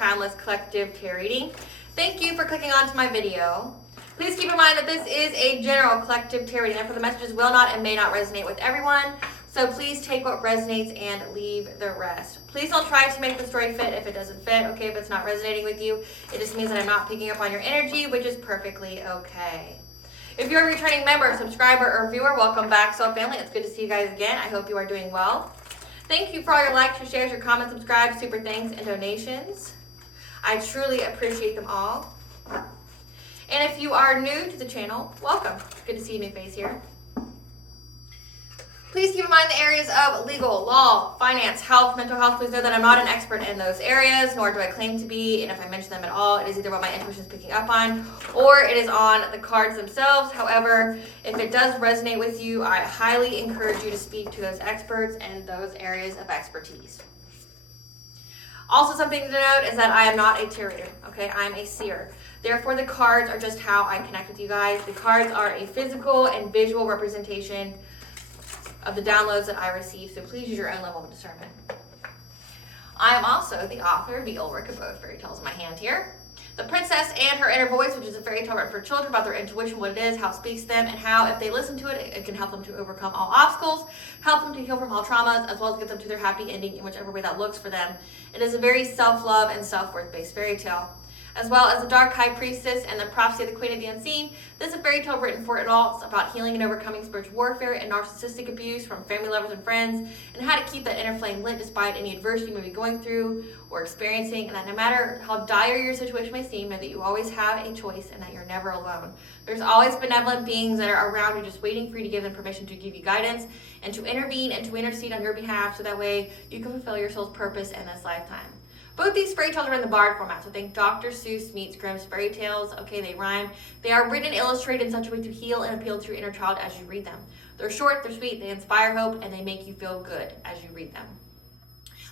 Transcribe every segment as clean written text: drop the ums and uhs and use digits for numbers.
timeless collective tarot reading. Thank you for clicking onto my video. Please keep in mind that this is a general collective tarot reading, therefore the messages will not and may not resonate with everyone. So please take what resonates and leave the rest. Please don't try to make the story fit if it doesn't fit, okay? If it's not resonating with you, it just means that I'm not picking up on your energy, which is perfectly okay. If you're a returning member, subscriber, or viewer, welcome back, Soul Family. It's good to see you guys again. I hope you are doing well. Thank you for all your likes, your shares, your comments, subscribes, super thanks, and donations. I truly appreciate them all. And if you are new to the channel, welcome. It's good to see a new face here. Please keep in mind the areas of legal, law, finance, health, mental health. Please know that I'm not an expert in those areas, nor do I claim to be. And if I mention them at all, it is either what my intuition is picking up on, or it is on the cards themselves. However, if it does resonate with you, I highly encourage you to speak to those experts in those areas of expertise. Also, something to note is that I am not a tarot reader, okay? I'm a seer. Therefore, the cards are just how I connect with you guys. The cards are a physical and visual representation of the downloads that I receive, so please use your own level of discernment. I am also the author of the Ulrich of both fairy tales in my hand here. The Princess and Her Inner Voice, which is a fairy tale written for children about their intuition, what it is, how it speaks to them, and how if they listen to it, it can help them to overcome all obstacles, help them to heal from all traumas, as well as get them to their happy ending in whichever way that looks for them. It is a very self-love and self-worth based fairy tale. As well as the Dark High Priestess and the Prophecy of the Queen of the Unseen. This is a fairy tale written for adults about healing and overcoming spiritual warfare and narcissistic abuse from family, lovers, and friends, and how to keep that inner flame lit despite any adversity you may be going through or experiencing, and that no matter how dire your situation may seem, know that you always have a choice and that you're never alone. There's always benevolent beings that are around you just waiting for you to give them permission to give you guidance and to intervene and to intercede on your behalf so that way you can fulfill your soul's purpose in this lifetime. Both these fairy tales are in the Bard format, so think Dr. Seuss meets Grimm's fairy tales. Okay, they rhyme. They are written and illustrated in such a way to heal and appeal to your inner child as you read them. They're short, they're sweet, they inspire hope, and they make you feel good as you read them.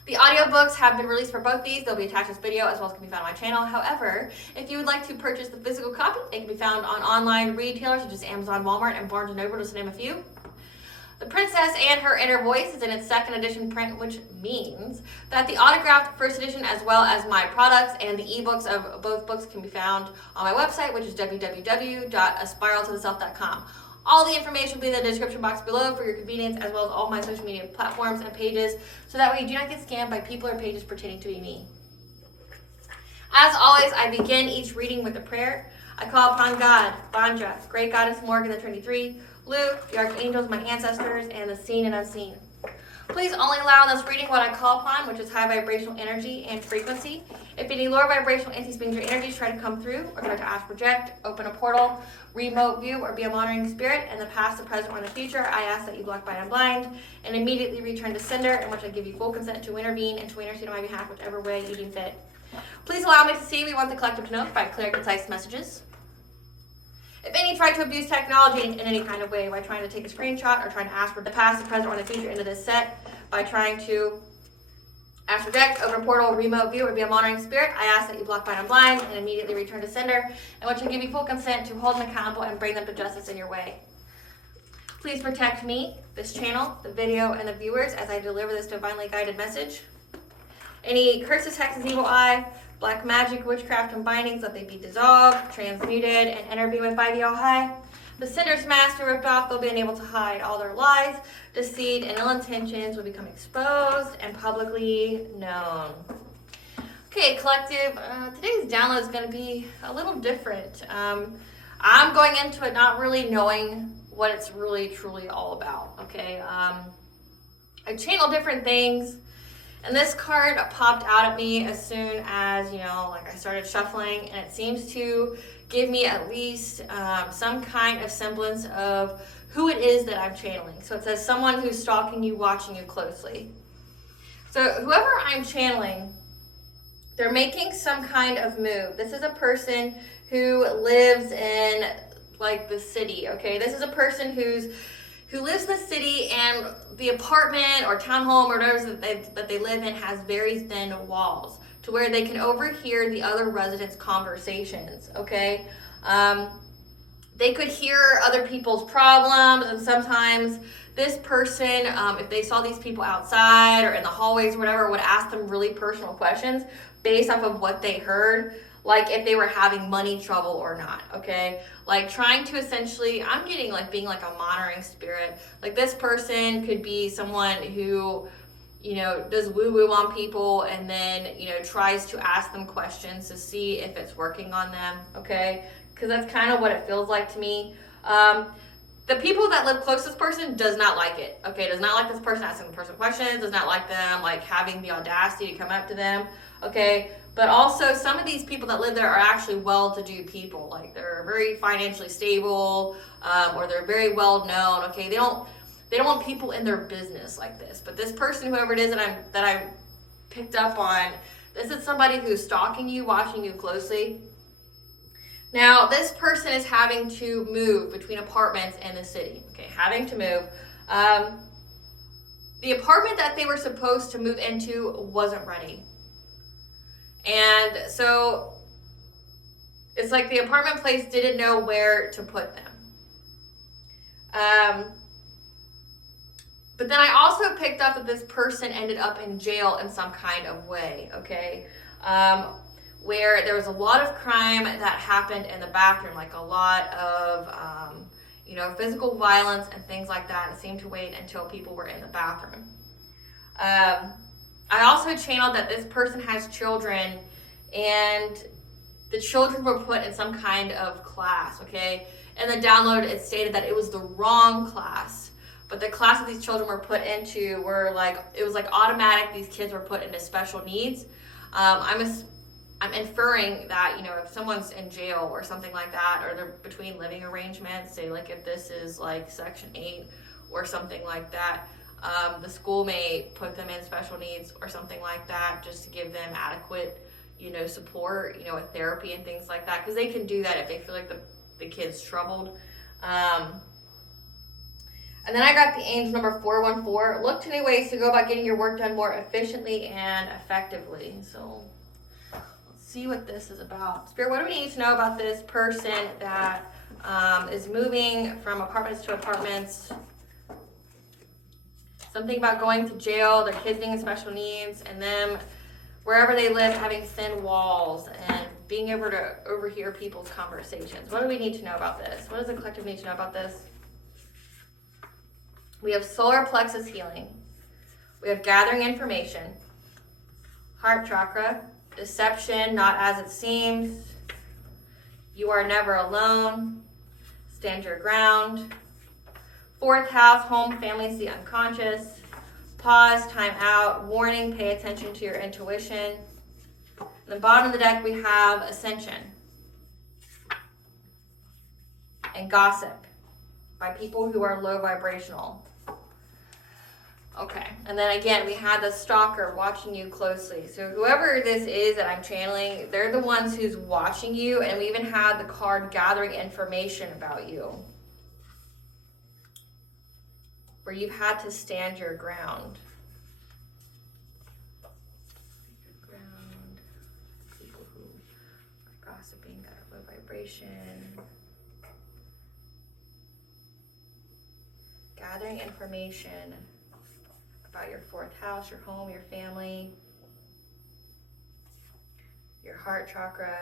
The audiobooks have been released for both these. They'll be attached to this video as well as can be found on my channel. However, if you would like to purchase the physical copy, it can be found on online retailers such as Amazon, Walmart, and Barnes & Noble, just to name a few. The Princess and Her Inner Voice is in its second edition print, which means that the autographed first edition as well as my products and the ebooks of both books can be found on my website, which is www.aspiraltotheself.com. All the information will be in the description box below for your convenience, as well as all my social media platforms and pages, so that way you do not get scammed by people or pages pretending to be me. As always, I begin each reading with a prayer. I call upon God, Banja, Great Goddess Morgan, the Trinity Three, Luke, the archangels, my ancestors, and the seen and unseen. Please only allow in this reading what I call upon, which is high vibrational energy and frequency. If any lower vibrational entities, beings, or energies try to come through, or try to ask, project, open a portal, remote view, or be a monitoring spirit in the past, the present, or in the future, I ask that you block, bind, and blind, and immediately return to sender, in which I give you full consent to intervene and to intercede on my behalf, whichever way you deem fit. Please allow me to see we want the collective to know by clear, concise messages. If any try to abuse technology in any kind of way by trying to take a screenshot or trying to ask for the past, the present, or the future into this set, by trying to ask, reject, open a portal, remote view, or be a monitoring spirit, I ask that you block, bind, and blind, and immediately return to sender, in which I give you full consent to hold them accountable and bring them to justice in your way. Please protect me, this channel, the video, and the viewers as I deliver this divinely guided message. Any curses, hexes, evil eye, black magic, witchcraft, and bindings, let they be dissolved, transmuted, and intervened with by the All High. The sinner's mask ripped off, they'll be unable to hide. All their lies, deceit, and ill intentions will become exposed and publicly known. Okay, collective, today's download is going to be a little different. I'm going into it not really knowing what it's really, truly all about, okay? I channel different things. And this card popped out at me as soon as, I started shuffling, and it seems to give me at least some kind of semblance of who it is that I'm channeling. So it says someone who's stalking you, watching you closely. So whoever I'm channeling, they're making some kind of move. This is a person who lives in the city, okay? This is a person who lives in the city, and the apartment or townhome or whatever that they live in has very thin walls to where they can overhear the other residents' conversations, okay? they could hear other people's problems, and sometimes this person, if they saw these people outside or in the hallways or whatever, would ask them really personal questions based off of what they heard, like if they were having money trouble or not, okay? Like trying to essentially, I'm getting like being like a monitoring spirit. Like this person could be someone who, you know, does woo-woo on people and then, you know, tries to ask them questions to see if it's working on them, okay? Because that's kind of what it feels like to me. The people that live close to this person does not like it, okay? Does not like this person asking the person questions, does not like them like having the audacity to come up to them, okay? But also some of these people that live there are actually well-to-do people. Like they're very financially stable, or they're very well known, okay? They don't want people in their business like this. But this person, whoever it is that I picked up on, this is somebody who's stalking you, watching you closely. Now, this person is having to move between apartments in the city. Okay, having to move. The apartment that they were supposed to move into wasn't ready. And so it's like the apartment place didn't know where to put them. But then I also picked up that this person ended up in jail in some kind of way, okay? Where there was a lot of crime that happened in the bathroom, like a lot of, you know, physical violence and things like that. It seemed to wait until people were in the bathroom. I also channeled that this person has children, and the children were put in some kind of class, okay? In the download, it stated that it was the wrong class. But the class that these children were put into were like, it was like automatic. These kids were put into special needs. I'm inferring that, you know, if someone's in jail or something like that, or they're between living arrangements, say like if this is like Section 8 or something like that, the school may put them in special needs or something like that just to give them adequate, you know, support, you know, with therapy and things like that, because they can do that if they feel like the kid's troubled. And then I got the angel number 414. Look to new ways to go about getting your work done more efficiently and effectively. So let's see what this is about. Spirit, what do we need to know about this person that is moving from apartments to apartments? Something about going to jail, their kids being in special needs, and them, wherever they live, having thin walls and being able to overhear people's conversations. What do we need to know about this? What does the collective need to know about this? We have solar plexus healing. We have gathering information. Heart chakra. Deception, not as it seems. You are never alone. Stand your ground. Fourth house, home, families, the unconscious. Pause, time out. Warning, pay attention to your intuition. At the bottom of the deck, we have ascension and gossip by people who are low vibrational. Okay, and then again, we had the stalker watching you closely. So whoever this is that I'm channeling, they're the ones who's watching you, and we even had the card gathering information about you, where you've had to stand your ground. People who are gossiping, that are low vibration. Gathering information about your fourth house, your home, your family, your heart chakra.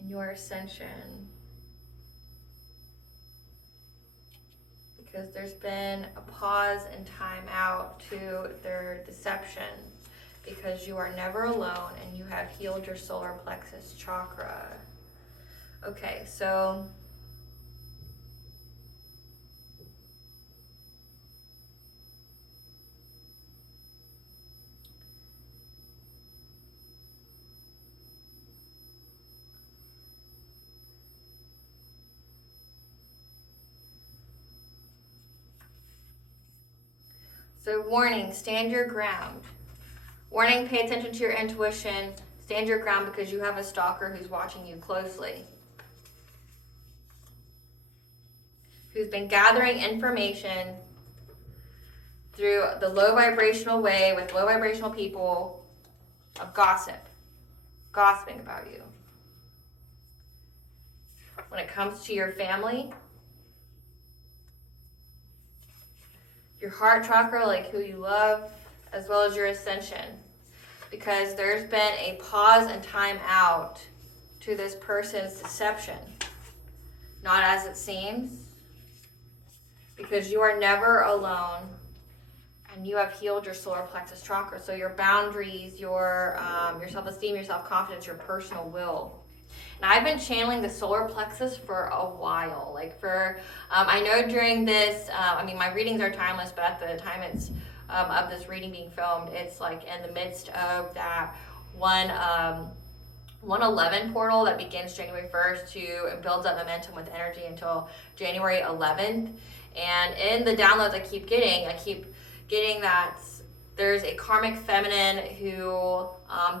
And your ascension. Because there's been a pause and time out to their deception. Because you are never alone and you have healed your solar plexus chakra. Okay, so warning, stand your ground. Warning, pay attention to your intuition. Stand your ground because you have a stalker who's watching you closely. Who's been gathering information through the low vibrational way with low vibrational people of gossip, gossiping about you. When it comes to your family, your heart chakra, like who you love, as well as your ascension. Because there's been a pause and time out to this person's deception. Not as it seems. Because you are never alone. And you have healed your solar plexus chakra. So your boundaries, your self-esteem, your self-confidence, your personal will. And I've been channeling the solar plexus for a while. Like I know during this, my readings are timeless, but at the time it's of this reading being filmed, it's like in the midst of that 111 portal that begins January 1st and builds up momentum with energy until January 11th. And in the downloads I keep getting that there's a karmic feminine who,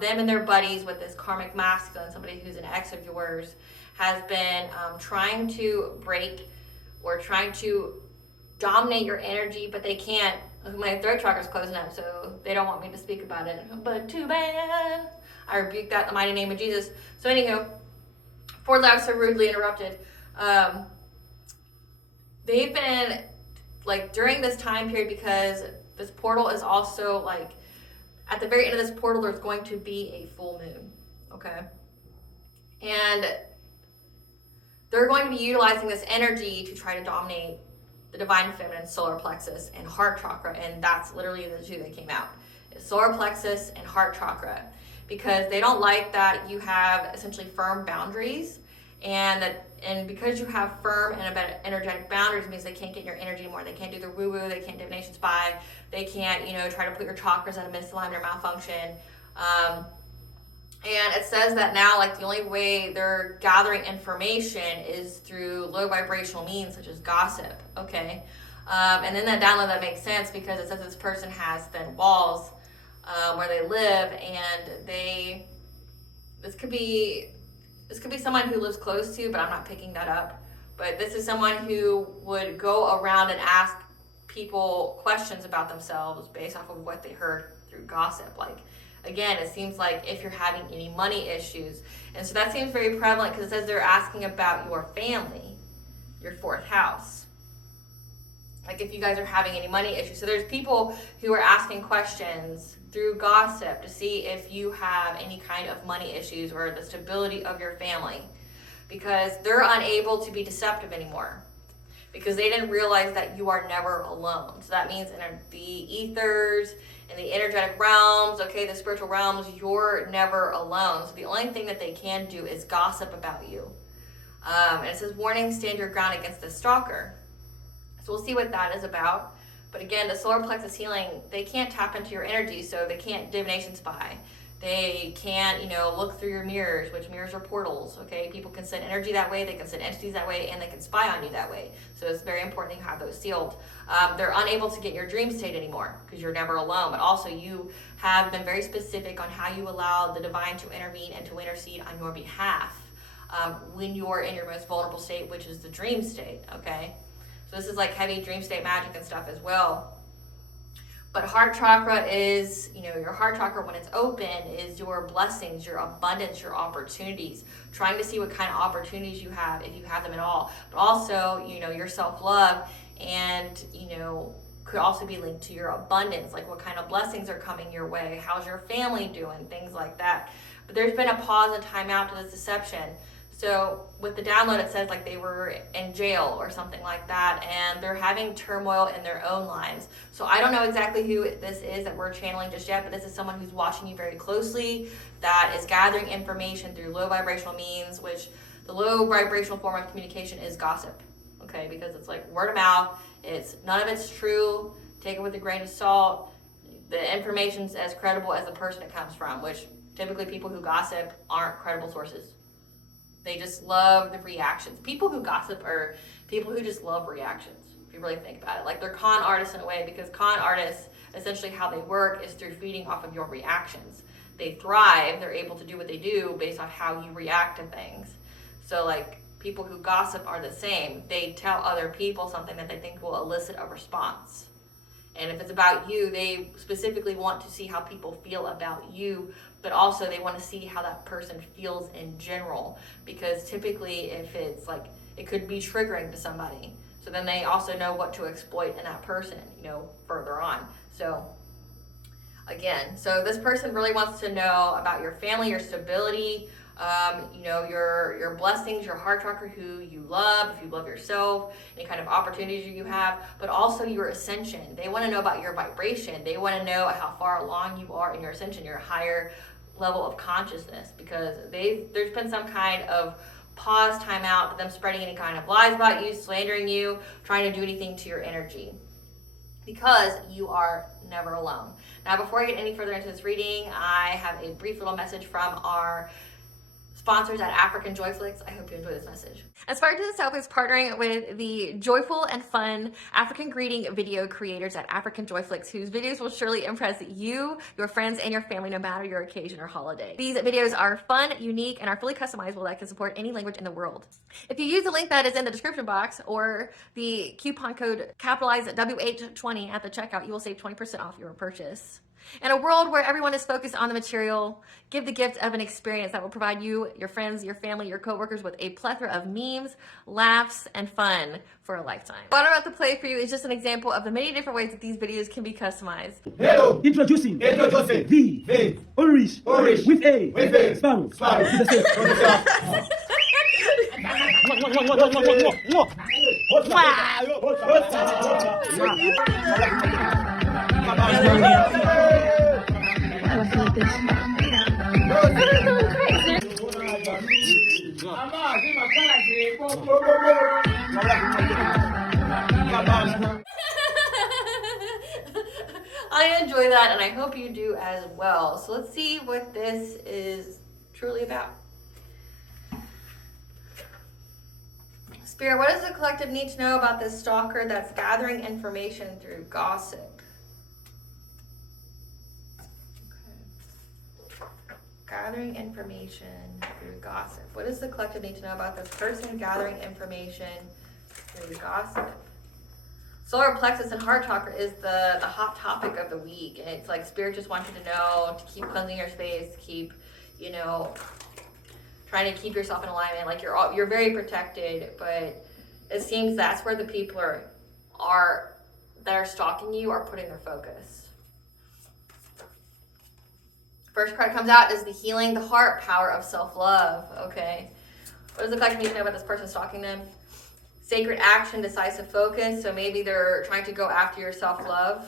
them and their buddies with this karmic masculine, somebody who's an ex of yours, has been trying to break or trying to dominate your energy, but they can't. My throat chakra's closing up, so they don't want me to speak about it. But too bad. I rebuke that in the mighty name of Jesus. So anywho, before that I was so rudely interrupted. They've been, like, during this time period, because this portal is also, like, at the very end of this portal, there's going to be a full moon, okay? And they're going to be utilizing this energy to try to dominate the divine feminine solar plexus and heart chakra, and that's literally the two that came out. It's solar plexus and heart chakra, because they don't like that you have essentially firm boundaries, and because you have firm and energetic boundaries, means they can't get in your energy anymore. They can't do their woo-woo, they can't divination spy, they can't, try to put your chakras at a misalignment or malfunction. And it says that now, like, the only way they're gathering information is through low vibrational means, such as gossip, okay? And then that download, that makes sense, because it says this person has thin walls where they live, and this could be someone who lives close to you, but I'm not picking that up. But this is someone who would go around and ask people questions about themselves based off of what they heard through gossip. Like, again, it seems like if you're having any money issues. And so that seems very prevalent, because it says they're asking about your family, your fourth house. Like, if you guys are having any money issues. So there's people who are asking questions through gossip to see if you have any kind of money issues or the stability of your family, because they're unable to be deceptive anymore, because they didn't realize that you are never alone. So that means in the ethers, in the energetic realms, okay, the spiritual realms, you're never alone. So the only thing that they can do is gossip about you. And it says, warning, stand your ground against the stalker. So we'll see what that is about. But again, the solar plexus healing, they can't tap into your energy, so they can't divination spy. They can't, look through your mirrors, which mirrors are portals, okay? People can send energy that way, they can send entities that way, and they can spy on you that way. So it's very important that you have those sealed. They're unable to get your dream state anymore, because you're never alone. But also, you have been very specific on how you allow the divine to intervene and to intercede on your behalf when you're in your most vulnerable state, which is the dream state, okay? So this is like heavy dream state magic and stuff as well. But heart chakra is, your heart chakra, when it's open, is your blessings, your abundance, your opportunities. Trying to see what kind of opportunities you have, if you have them at all. But also, your self-love, and, could also be linked to your abundance. Like, what kind of blessings are coming your way? How's your family doing? Things like that. But there's been a pause and time out to this deception. So with the download, it says like they were in jail or something like that, and they're having turmoil in their own lives. So I don't know exactly who this is that we're channeling just yet, but this is someone who's watching you very closely, that is gathering information through low vibrational means, which the low vibrational form of communication is gossip, okay? Because it's like word of mouth. None of it's true. Take it with a grain of salt. The information's as credible as the person it comes from, which typically people who gossip aren't credible sources. They just love the reactions. People who gossip are people who just love reactions, if you really think about it. Like, they're con artists in a way, because con artists, essentially how they work is through feeding off of your reactions. They thrive, they're able to do what they do based off how you react to things. So, like, people who gossip are the same. They tell other people something that they think will elicit a response. And if it's about you, they specifically want to see how people feel about you, but also they want to see how that person feels in general. Because typically if it's like, it could be triggering to somebody. So then they also know what to exploit in that person, you know, further on. So again, so this person really wants to know about your family, your stability, you know, your blessings, your heart chakra, who you love, if you love yourself, any kind of opportunities you have, but also your ascension. They want to know about your vibration. They want to know how far along you are in your ascension, your higher level of consciousness, because there's been some kind of pause, time out, them spreading any kind of lies about you, slandering you, trying to do anything to your energy, because you are never alone. Now, before I get any further into this reading, I have a brief little message from our sponsors at Africanjoyflix. I hope you enjoy this message. Aspiraltotheself is partnering with the joyful and fun African greeting video creators at Africanjoyflix, whose videos will surely impress you, your friends, and your family, no matter your occasion or holiday. These videos are fun, unique, and are fully customizable that can support any language in the world. If you use the link that is in the description box or the coupon code capitalized WH20 at the checkout, you will save 20% off your purchase. In a world where everyone is focused on the material, give the gift of an experience that will provide you, your friends, your family, your coworkers with a plethora of memes, laughs, and fun for a lifetime. What I'm about to play for you is just an example of the many different ways that these videos can be customized. Hello, introducing the Irish with a sparrow to the self. I enjoy that, and I hope you do as well. So let's see what this is truly about. Spirit, what does the collective need to know about this stalker that's gathering information through gossip? Okay. Gathering information through gossip. What does the collective need to know about this person gathering information through gossip? Solar plexus and heart chakra is the hot topic of the week. And it's like Spirit just wants you to know to keep cleansing your space, keep, you know, trying to keep yourself in alignment. Like you're very protected, but it seems that's where the people are that are stalking you are putting their focus. First card comes out is the healing, the heart power of self-love. Okay. What does the collective need to know about this person stalking them? Sacred action, decisive focus. So maybe they're trying to go after your self-love.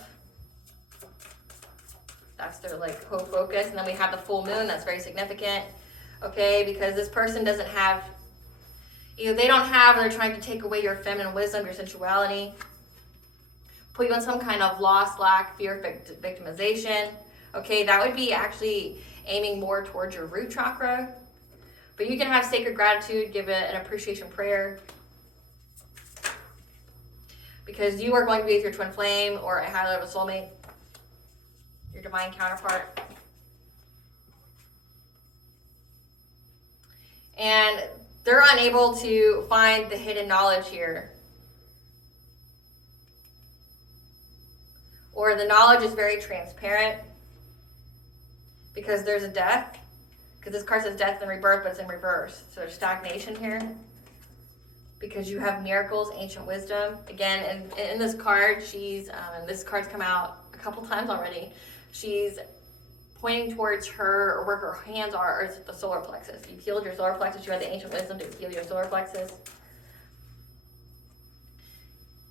That's their like whole focus. And then we have the full moon. That's very significant. Okay, because this person doesn't have, you know, they don't have, they're trying to take away your feminine wisdom, your sensuality, put you in some kind of loss, lack, fear, victimization. Okay, that would be actually aiming more towards your root chakra. But you can have sacred gratitude, give it an appreciation prayer. Because you are going to be with your twin flame or a high level soulmate, your divine counterpart. And they're unable to find the hidden knowledge here. Or the knowledge is very transparent because there's a death. Because this card says death and rebirth, but it's in reverse. So there's stagnation here. Because you have miracles, ancient wisdom. Again, in this card, she's, and this card's come out a couple times already, she's pointing towards her, or where her hands are, or the solar plexus. You've healed your solar plexus. You have the ancient wisdom to heal your solar plexus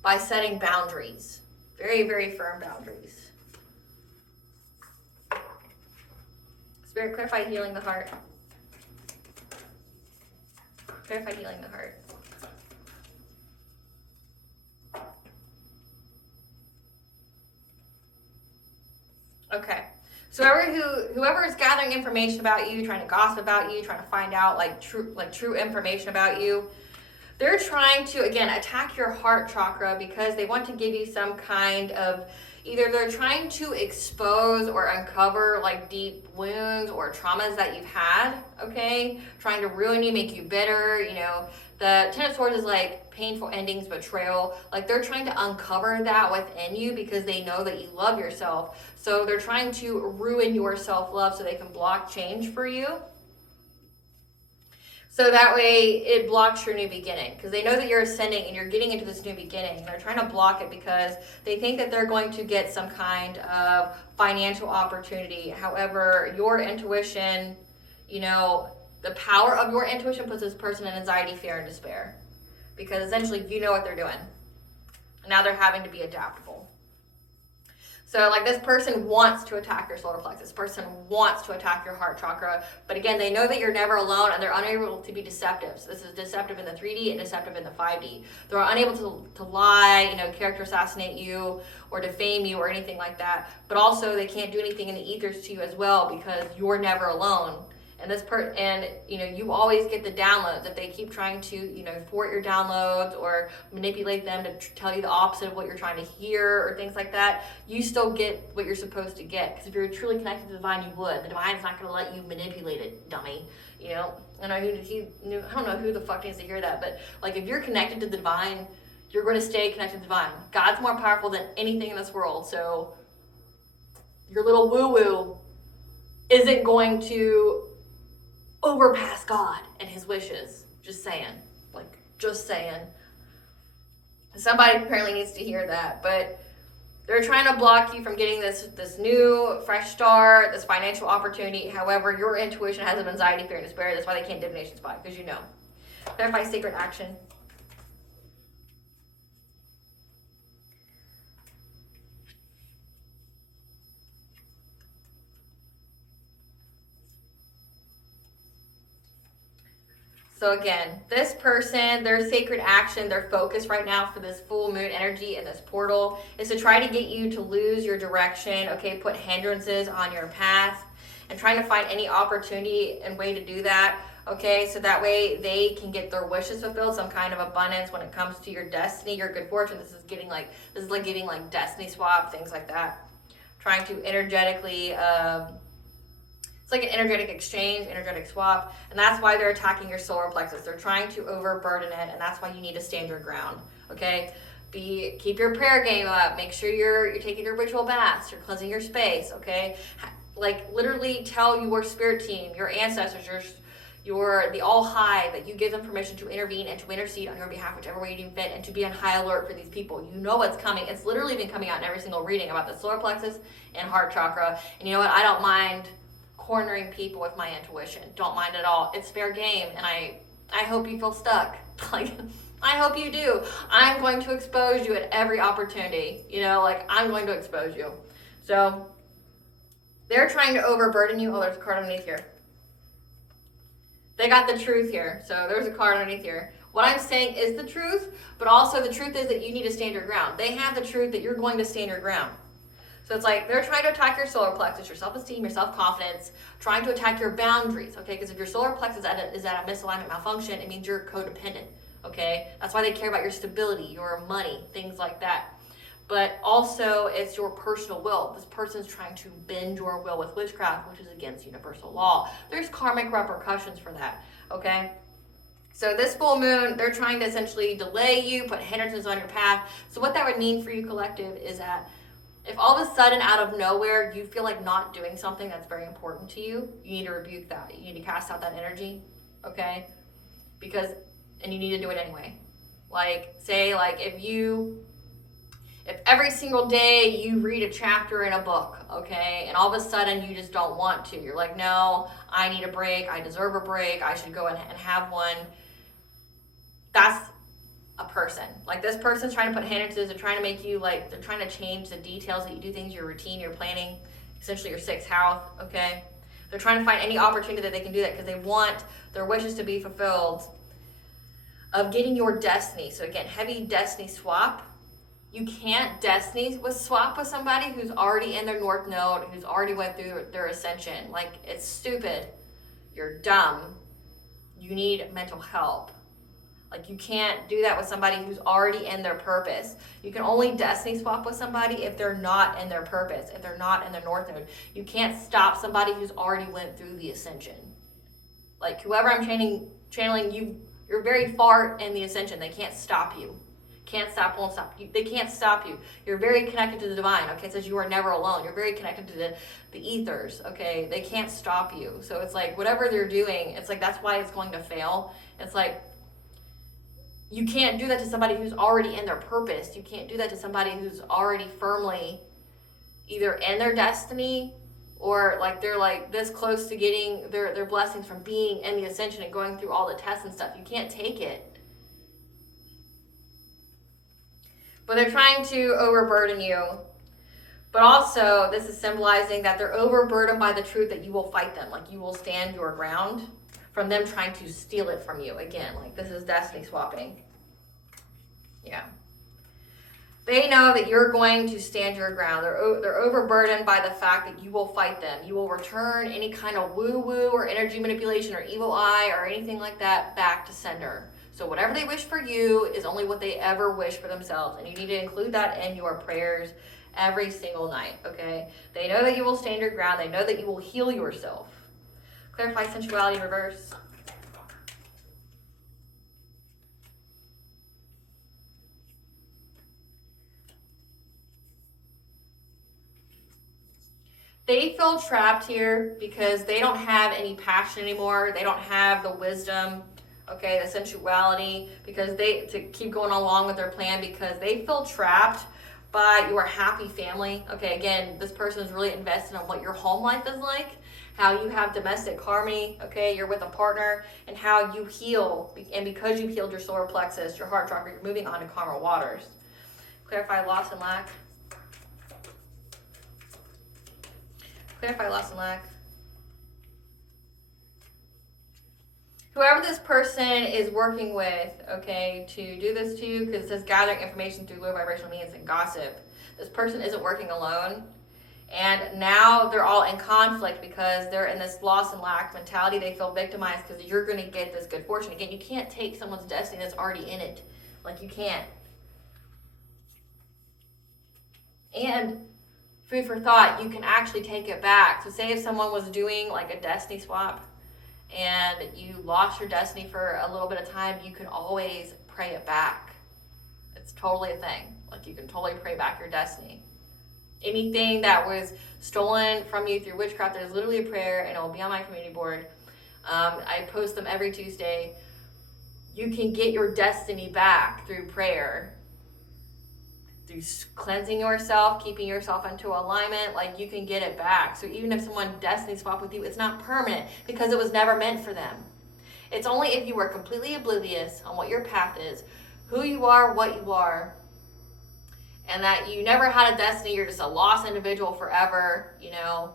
by setting boundaries. Very, very firm boundaries. Spirit, clarify healing the heart. Clarify healing the heart. Okay. So whoever is gathering information about you, trying to gossip about you, trying to find out true information about you, they're trying to, again, attack your heart chakra because they want to give you some kind of, Either they're trying to expose or uncover like deep wounds or traumas that you've had, okay? Trying to ruin you, make you bitter, you know. The Ten of Swords is like painful endings, betrayal. Like they're trying to uncover that within you because they know that you love yourself. So they're trying to ruin your self-love so they can block change for you. So that way it blocks your new beginning because they know that you're ascending and you're getting into this new beginning. And they're trying to block it because they think that they're going to get some kind of financial opportunity. However, your intuition, you know, the power of your intuition puts this person in anxiety, fear, and despair because essentially you know what they're doing. And now they're having to be adaptable. So like this person wants to attack your solar plexus. This person wants to attack your heart chakra. But again, they know that you're never alone and they're unable to be deceptive. So this is deceptive in the 3D and deceptive in the 5D. They're unable to lie, you know, character assassinate you or defame you or anything like that. But also they can't do anything in the ethers to you as well because you're never alone. And you know, you always get the downloads. If they keep trying to, you know, thwart your downloads or manipulate them to tell you the opposite of what you're trying to hear or things like that, you still get what you're supposed to get. Because if you're truly connected to the divine, you would. The divine's not going to let you manipulate it, dummy. You know, I don't know who the fuck needs to hear that, but like if you're connected to the divine, you're going to stay connected to the divine. God's more powerful than anything in this world. So your little woo-woo isn't going to overpass God and his wishes. Just saying. Like, just saying. Somebody apparently needs to hear that. But they're trying to block you from getting this new, fresh start, this financial opportunity. However, your intuition has an anxiety, fear, and despair. That's why they can't divination spot, because you know. Clarify sacred action. So again, this person, their sacred action, their focus right now for this full moon energy in this portal is to try to get you to lose your direction, okay, put hindrances on your path and trying to find any opportunity and way to do that, okay, so that way they can get their wishes fulfilled, some kind of abundance when it comes to your destiny, your good fortune. This is like giving like destiny swap, things like that. Trying to energetically, it's like an energetic exchange, energetic swap, and that's why they're attacking your solar plexus. They're trying to overburden it, and that's why you need to stand your ground, okay? Keep your prayer game up. Make sure you're taking your ritual baths. You're cleansing your space, okay? Like literally tell your spirit team, your ancestors, the all high, that you give them permission to intervene and to intercede on your behalf, whichever way you deem fit, and to be on high alert for these people. You know what's coming. It's literally been coming out in every single reading about the solar plexus and heart chakra. And you know what? I don't mind cornering people with my intuition. Don't mind at all. It's fair game, and I hope you feel stuck. Like, I hope you do. I'm going to expose you at every opportunity. You know, like, I'm going to expose you. So, they're trying to overburden you. Oh, there's a card underneath here. They got the truth here. So, there's a card underneath here. What I'm saying is the truth, but also the truth is that you need to stand your ground. They have the truth that you're going to stand your ground. So it's like they're trying to attack your solar plexus, your self-esteem, your self-confidence, trying to attack your boundaries, okay? Because if your solar plexus is at a misalignment malfunction, it means you're codependent, okay? That's why they care about your stability, your money, things like that. But also, it's your personal will. This person's trying to bend your will with witchcraft, which is against universal law. There's karmic repercussions for that, okay? So this full moon, they're trying to essentially delay you, put hindrances on your path. So what that would mean for you, collective, is that if all of a sudden, out of nowhere, you feel like not doing something that's very important to you, you need to rebuke that. You need to cast out that energy, okay? And you need to do it anyway. Like, say, like, if every single day you read a chapter in a book, okay, and all of a sudden you just don't want to. You're like, no, I need a break. I deserve a break. I should go and have one. That's a person. Like, this person's trying to put hindrances. They're trying to make you, like, they're trying to change the details that you do things, your routine, your planning, essentially your sixth house, okay? They're trying to find any opportunity that they can do that because they want their wishes to be fulfilled of getting your destiny. So again, heavy destiny swap. You can't destiny swap with somebody who's already in their north node, who's already went through their ascension. Like, it's stupid. You're dumb. You need mental help. Like, you can't do that with somebody who's already in their purpose. You can only destiny swap with somebody if they're not in their purpose, if they're not in their north node. You can't stop somebody who's already went through the ascension. Like, whoever I'm channeling, you're very far in the ascension. They can't stop you. Can't stop, won't stop. They can't stop you. You're very connected to the divine, okay? It says you are never alone. You're very connected to the ethers, okay? They can't stop you. So it's like, whatever they're doing, it's like, that's why it's going to fail. It's like, you can't do that to somebody who's already in their purpose. You can't do that to somebody who's already firmly either in their destiny, or like they're like this close to getting their blessings from being in the ascension and going through all the tests and stuff. You can't take it. But they're trying to overburden you. But also, this is symbolizing that they're overburdened by the truth that you will fight them. Like, you will stand your ground from them trying to steal it from you. Again, like, this is destiny swapping. Yeah. They know that you're going to stand your ground. They're overburdened by the fact that you will fight them. You will return any kind of woo-woo or energy manipulation or evil eye or anything like that back to sender. So whatever they wish for you is only what they ever wish for themselves. And you need to include that in your prayers every single night, okay? They know that you will stand your ground. They know that you will heal yourself. Clarify sensuality in reverse. They feel trapped here because they don't have any passion anymore. They don't have the wisdom, okay, the sensuality, because to keep going along with their plan, because they feel trapped by your happy family. Okay, again, this person is really invested in what your home life is like, how you have domestic harmony, okay, you're with a partner, and how you heal. And because you've healed your solar plexus, your heart chakra, you're moving on to karma waters. Clarify loss and lack. Clarify loss and lack. Whoever this person is working with, okay, to do this to you, because it says gathering information through low vibrational means and gossip. This person isn't working alone. And now they're all in conflict because they're in this loss and lack mentality. They feel victimized because you're going to get this good fortune. Again, you can't take someone's destiny that's already in it. Like, you can't. And food for thought, you can actually take it back. So say if someone was doing like a destiny swap and you lost your destiny for a little bit of time, you can always pray it back. It's totally a thing. Like, you can totally pray back your destiny. Anything that was stolen from you through witchcraft, there's literally a prayer, and it will be on my community board. I post them every Tuesday. You can get your destiny back through prayer, through cleansing yourself, keeping yourself into alignment. Like, you can get it back. So even if someone destiny swap with you, it's not permanent because it was never meant for them. It's only if you were completely oblivious on what your path is, who you are, what you are, and that you never had a destiny. You're just a lost individual forever, you know.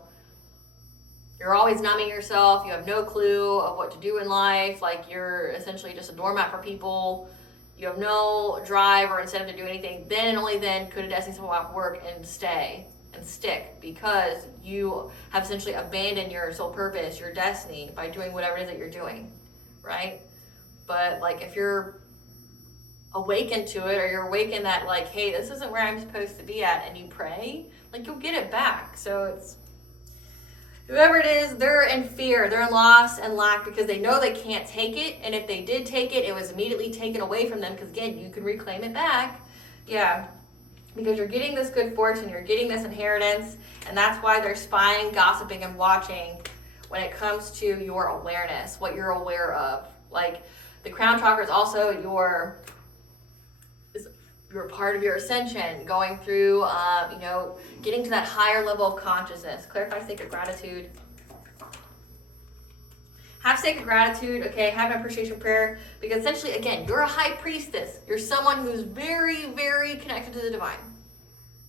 You're always numbing yourself. You have no clue of what to do in life. Like, you're essentially just a doormat for people. You have no drive or incentive to do anything. Then and only then could a destiny swap work and stay and stick, because you have essentially abandoned your soul purpose, your destiny, by doing whatever it is that you're doing, right? But like, if you're awakened to it, or you're awakened that like, hey, this isn't where I'm supposed to be at, and you pray, like, you'll get it back. So it's whoever it is, they're in fear, they're in loss and lack because they know they can't take it. And if they did take it, it was immediately taken away from them, because again, you can reclaim it back. Yeah, because you're getting this good fortune, you're getting this inheritance, and that's why they're spying, gossiping, and watching when it comes to your awareness, what you're aware of. Like, the crown chakra is also your part of your ascension, going through, getting to that higher level of consciousness. Clarify sacred gratitude. Have sacred gratitude, okay? Have an appreciation prayer, because essentially, again, you're a high priestess. You're someone who's very, very connected to the divine.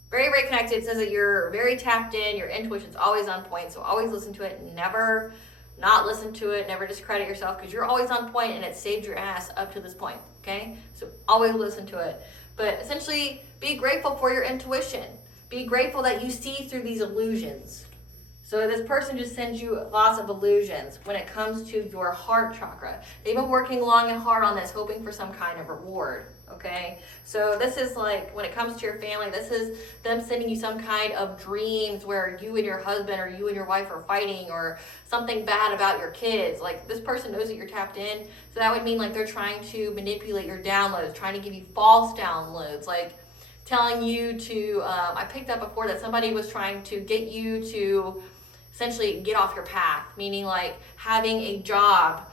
Very, very connected. It says that you're very tapped in. Your intuition's always on point, so always listen to it. Never not listen to it. Never discredit yourself, because you're always on point, and it saved your ass up to this point, okay? So always listen to it. But essentially, be grateful for your intuition. Be grateful that you see through these illusions. So this person just sends you lots of illusions when it comes to your heart chakra. They've been working long and hard on this, hoping for some kind of reward, okay? So this is like, when it comes to your family, this is them sending you some kind of dreams where you and your husband or you and your wife are fighting, or something bad about your kids. Like, this person knows that you're tapped in, so that would mean like they're trying to manipulate your downloads, trying to give you false downloads, like telling you to, I picked up before that somebody was trying to get you to essentially get off your path, meaning like having a job,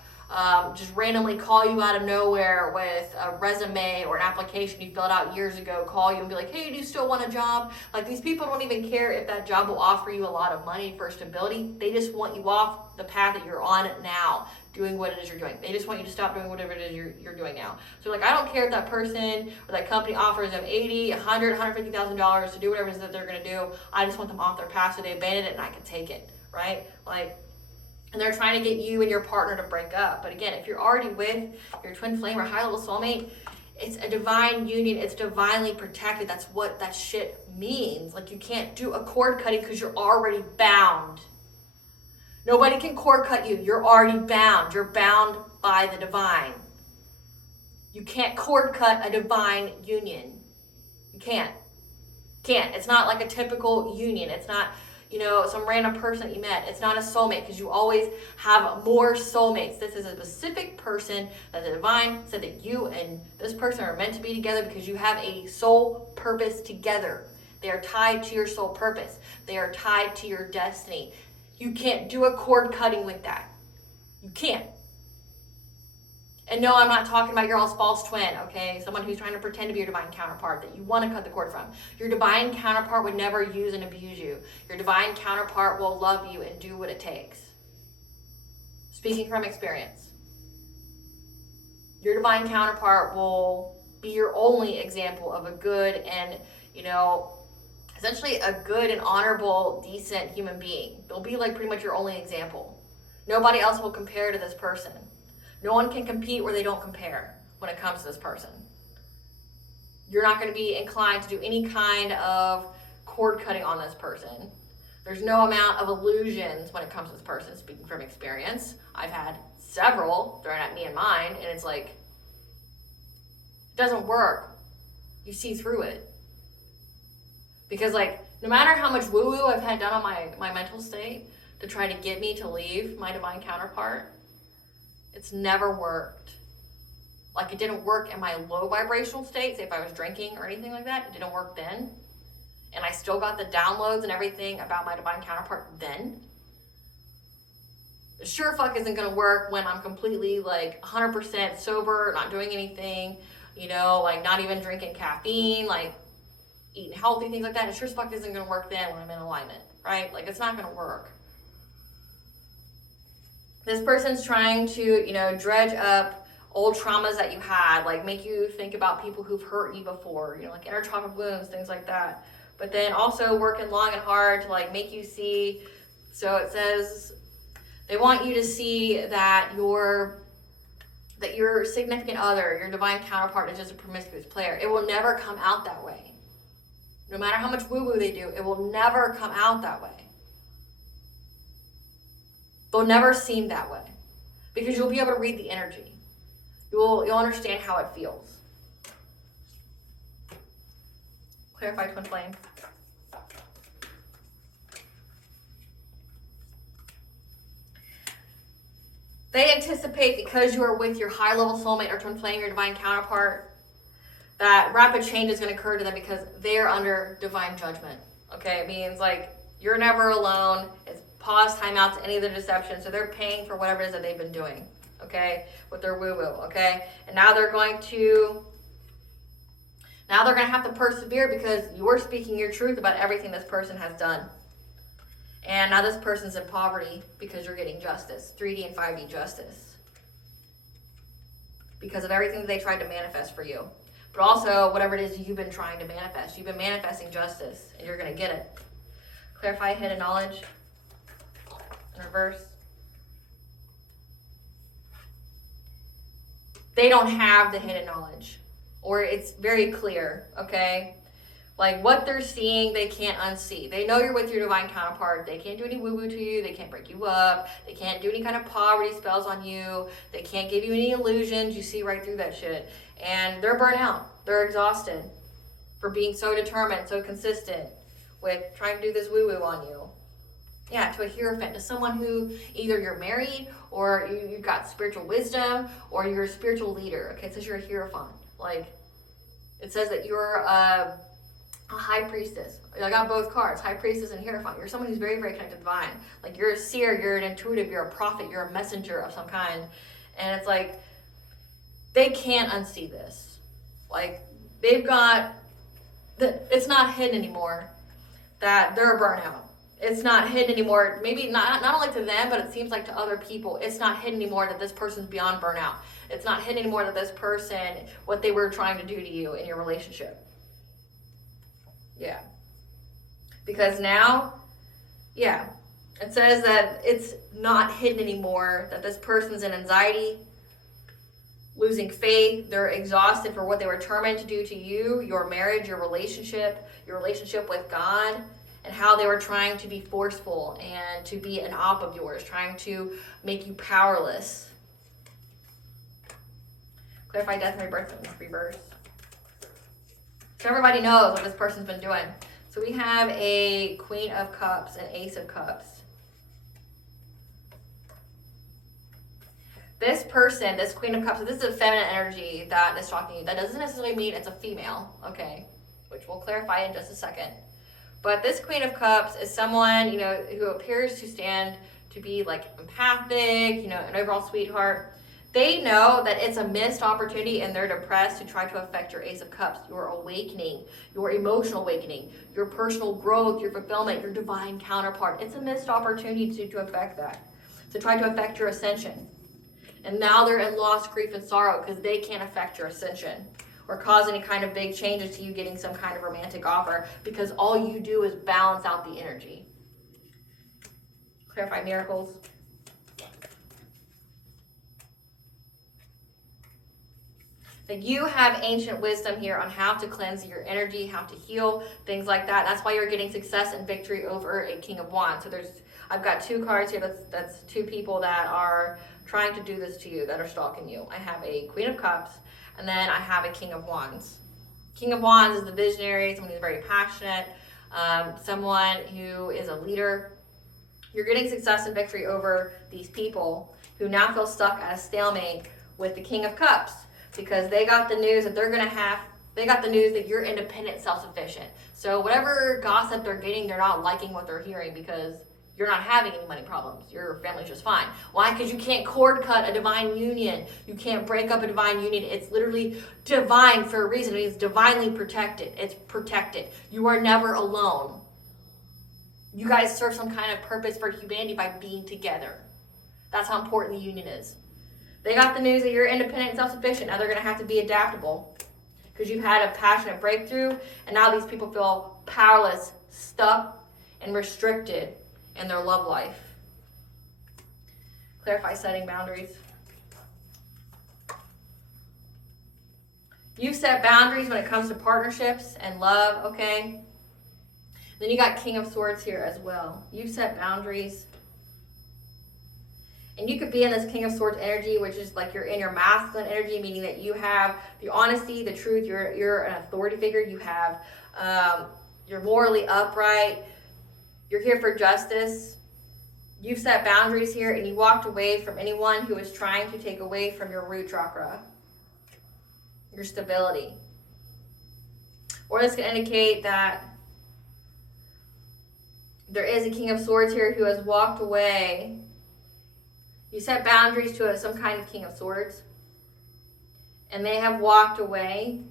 just randomly call you out of nowhere with a resume or an application you filled out years ago, call you and be like, hey, do you still want a job? Like, these people don't even care if that job will offer you a lot of money for stability. They just want you off the path that you're on now, doing what it is you're doing. They just want you to stop doing whatever it is you're doing now. So like, I don't care if that person or that company offers them $80, $100, $150,000 to do whatever it is that they're going to do. I just want them off their path so they abandon it and I can take it, right? Like, and they're trying to get you and your partner to break up. But again, if you're already with your twin flame or high level soulmate, it's a divine union. It's divinely protected. That's what that shit means. Like, you can't do a cord cutting because you're already bound. Nobody can cord cut you. You're already bound. You're bound by the divine. You can't cord cut a divine union. You can't. It's not like a typical union. It's not, you know, some random person that you met. It's not a soulmate, because you always have more soulmates. This is a specific person that the divine said that you and this person are meant to be together because you have a soul purpose together. They are tied to your soul purpose. They are tied to your destiny. You can't do a cord cutting with that. You can't. And no, I'm not talking about your all's false twin, okay? Someone who's trying to pretend to be your divine counterpart that you want to cut the cord from. Your divine counterpart would never use and abuse you. Your divine counterpart will love you and do what it takes. Speaking from experience. Your divine counterpart will be your only example of a good and, you know, essentially a good and honorable, decent human being. They'll be like pretty much your only example. Nobody else will compare to this person. No one can compete where they don't compare when it comes to this person. You're not going to be inclined to do any kind of cord cutting on this person. There's no amount of illusions when it comes to this person, speaking from experience. I've had several thrown at me and mine, and it's like, it doesn't work. You see through it. Because like, no matter how much woo-woo I've had done on my mental state to try to get me to leave my divine counterpart, it's never worked. Like, it didn't work in my low vibrational states, if I was drinking or anything like that. It didn't work then. And I still got the downloads and everything about my divine counterpart then. It sure fuck isn't gonna work when I'm completely like 100% sober, not doing anything, you know, like not even drinking caffeine, like eating healthy, things like that. It sure as fuck isn't gonna work then when I'm in alignment, right? Like, it's not gonna work. This person's trying to, you know, dredge up old traumas that you had, like make you think about people who've hurt you before, you know, like inner childhood wounds, things like that. But then also working long and hard to like make you see, so it says, they want you to see that your significant other, your divine counterpart, is just a promiscuous player. It will never come out that way. No matter how much woo-woo they do, it will never come out that way. They'll never seem that way, because you'll be able to read the energy. You'll understand how it feels. Clarify, twin flame. They anticipate, because you are with your high level soulmate or twin flame, your divine counterpart, that rapid change is going to occur to them because they are under divine judgment. Okay, it means like you're never alone. It's pause, time out to any of their deception. So they're paying for whatever it is that they've been doing, okay, with their woo-woo, okay? And now they're going to have to persevere because you're speaking your truth about everything this person has done. And now this person's in poverty because you're getting justice, 3D and 5D justice, because of everything that they tried to manifest for you. But also, whatever it is you've been trying to manifest, you've been manifesting justice, and you're going to get it. Clarify hidden knowledge. In reverse. They don't have the hidden knowledge, or it's very clear, okay? Like what they're seeing, they can't unsee. They know you're with your divine counterpart. They can't do any woo-woo to you. They can't break you up. They can't do any kind of poverty spells on you. They can't give you any illusions. You see right through that shit. And they're burnt out. They're exhausted for being so determined, so consistent with trying to do this woo-woo on you. Yeah, to a hierophant, to someone who either you're married or you've got spiritual wisdom or you're a spiritual leader. Okay, it says you're a hierophant. Like, it says that you're a high priestess. I got both cards, high priestess and hierophant. You're someone who's very, very connected to divine. Like you're a seer, you're an intuitive, you're a prophet, you're a messenger of some kind. And it's like, they can't unsee this. Like they've got, it's not hidden anymore that they're a burnout. It's not hidden anymore. Maybe not only to them, but it seems like to other people, it's not hidden anymore that this person's beyond burnout. It's not hidden anymore that this person, what they were trying to do to you in your relationship. Yeah. Because now, yeah, it says that it's not hidden anymore, that this person's in anxiety, losing faith, they're exhausted for what they were determined to do to you, your marriage, your relationship with God, and how they were trying to be forceful and to be an op of yours, trying to make you powerless. Clarify death and rebirth in reverse. So everybody knows what this person's been doing. So we have a Queen of Cups and Ace of Cups. This person, this Queen of Cups, so this is a feminine energy that is talking to you. That doesn't necessarily mean it's a female, okay? Which we'll clarify in just a second. But this Queen of Cups is someone, who appears to stand to be like empathic, an overall sweetheart. They know that it's a missed opportunity and they're depressed to try to affect your Ace of Cups, your awakening, your emotional awakening, your personal growth, your fulfillment, your divine counterpart. It's a missed opportunity to affect that, to try to affect your ascension. And now they're in loss, grief, and sorrow because they can't affect your ascension or cause any kind of big changes to you getting some kind of romantic offer because all you do is balance out the energy. Clarify miracles. Like you have ancient wisdom here on how to cleanse your energy, how to heal, things like that. That's why you're getting success and victory over a King of Wands. So I've got two cards here. That's two people that are trying to do this to you, that are stalking you. I have a Queen of Cups, and then I have a King of Wands. King of Wands is the visionary, someone who's very passionate, someone who is a leader. You're getting success and victory over these people who now feel stuck at a stalemate with the King of Cups. Because they got the news that they got the news that you're independent, self-sufficient. So whatever gossip they're getting, they're not liking what they're hearing because you're not having any money problems. Your family's just fine. Why? Because you can't cord cut a divine union. You can't break up a divine union. It's literally divine for a reason. It's divinely protected. It's protected. You are never alone. You guys serve some kind of purpose for humanity by being together. That's how important the union is. They got the news that you're independent and self-sufficient. Now they're going to have to be adaptable because you've had a passionate breakthrough, and now these people feel powerless, stuck, and restricted in their love life. Clarify setting boundaries. You set boundaries when it comes to partnerships and love, okay? Then you got King of Swords here as well. You set boundaries. And you could be in this King of Swords energy, which is like you're in your masculine energy, meaning that you have the honesty, the truth, you're an authority figure, you have, you're morally upright, you're here for justice. You've set boundaries here and you walked away from anyone who is trying to take away from your root chakra, your stability. Or this can indicate that there is a King of Swords here who has walked away. You set boundaries to some kind of King of Swords, and they have walked away.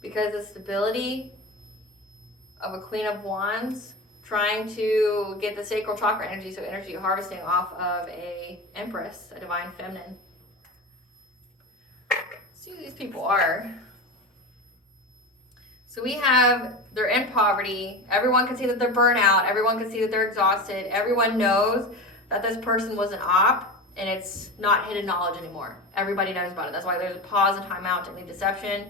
Because the stability of a Queen of Wands trying to get the sacral chakra energy, so energy harvesting off of a Empress, a divine feminine. See who these people are. So we have, they're in poverty. Everyone can see that they're burnt out. Everyone can see that they're exhausted. Everyone knows that this person was an op. and it's not hidden knowledge anymore. Everybody knows about it. That's why there's a pause and time out to any deception.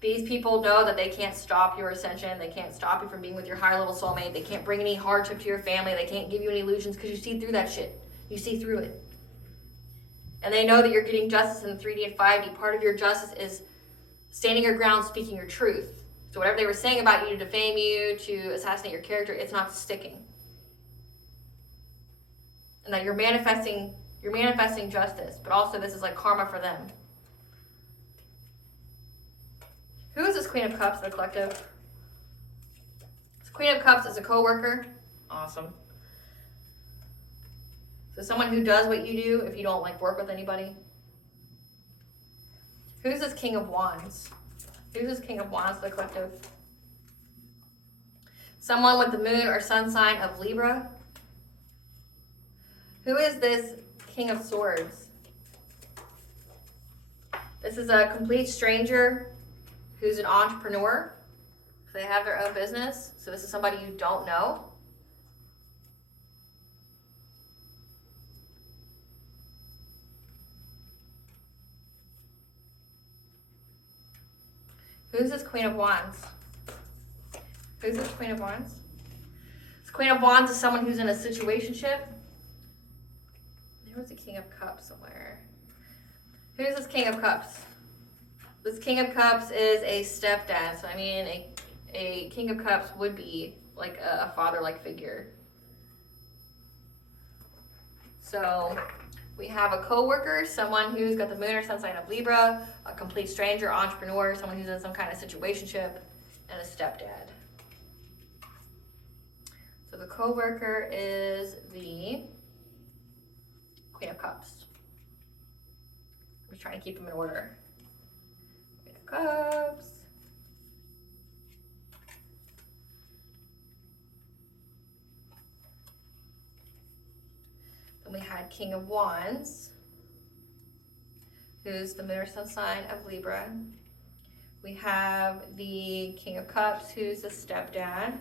These people know that they can't stop your ascension. They can't stop you from being with your higher level soulmate. They can't bring any hardship to your family. They can't give you any illusions because you see through that shit. You see through it. And they know that you're getting justice in 3D and 5D. Part of your justice is standing your ground, speaking your truth. So whatever they were saying about you to defame you, to assassinate your character, it's not sticking. And that you're manifesting justice, but also this is like karma for them. Who is this Queen of Cups in the collective? This Queen of Cups is a co-worker. Awesome. So someone who does what you do if you don't like work with anybody. Who's this King of Wands? Who's this King of Wands in the collective? Someone with the moon or sun sign of Libra. Who is this King of Swords? This is a complete stranger who's an entrepreneur. They have their own business. So this is somebody you don't know. Who's this Queen of Wands? Who's this Queen of Wands? This Queen of Wands is someone who's in a situationship. There was a King of Cups somewhere. Who's this King of Cups? This King of Cups is a stepdad. So I mean, a King of Cups would be like a father-like figure. So we have a co-worker, someone who's got the moon or sun sign of Libra, a complete stranger, entrepreneur, someone who's in some kind of situationship, and a stepdad. So the co-worker is the Queen of Cups. I'm just trying to keep them in order. Queen of Cups. Then we had King of Wands, who's the moon or sun sign of Libra. We have the King of Cups, who's the stepdad.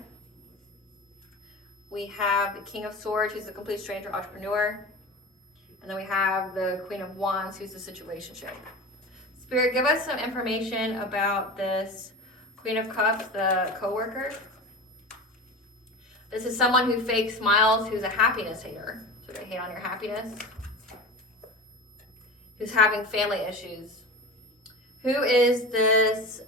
We have the King of Swords, who's the complete stranger entrepreneur. And then we have the Queen of Wands, who's the situationship. Spirit, give us some information about this Queen of Cups, the co-worker. This is someone who fakes smiles, who's a happiness hater. So they hate on your happiness. Who's having family issues. Who is this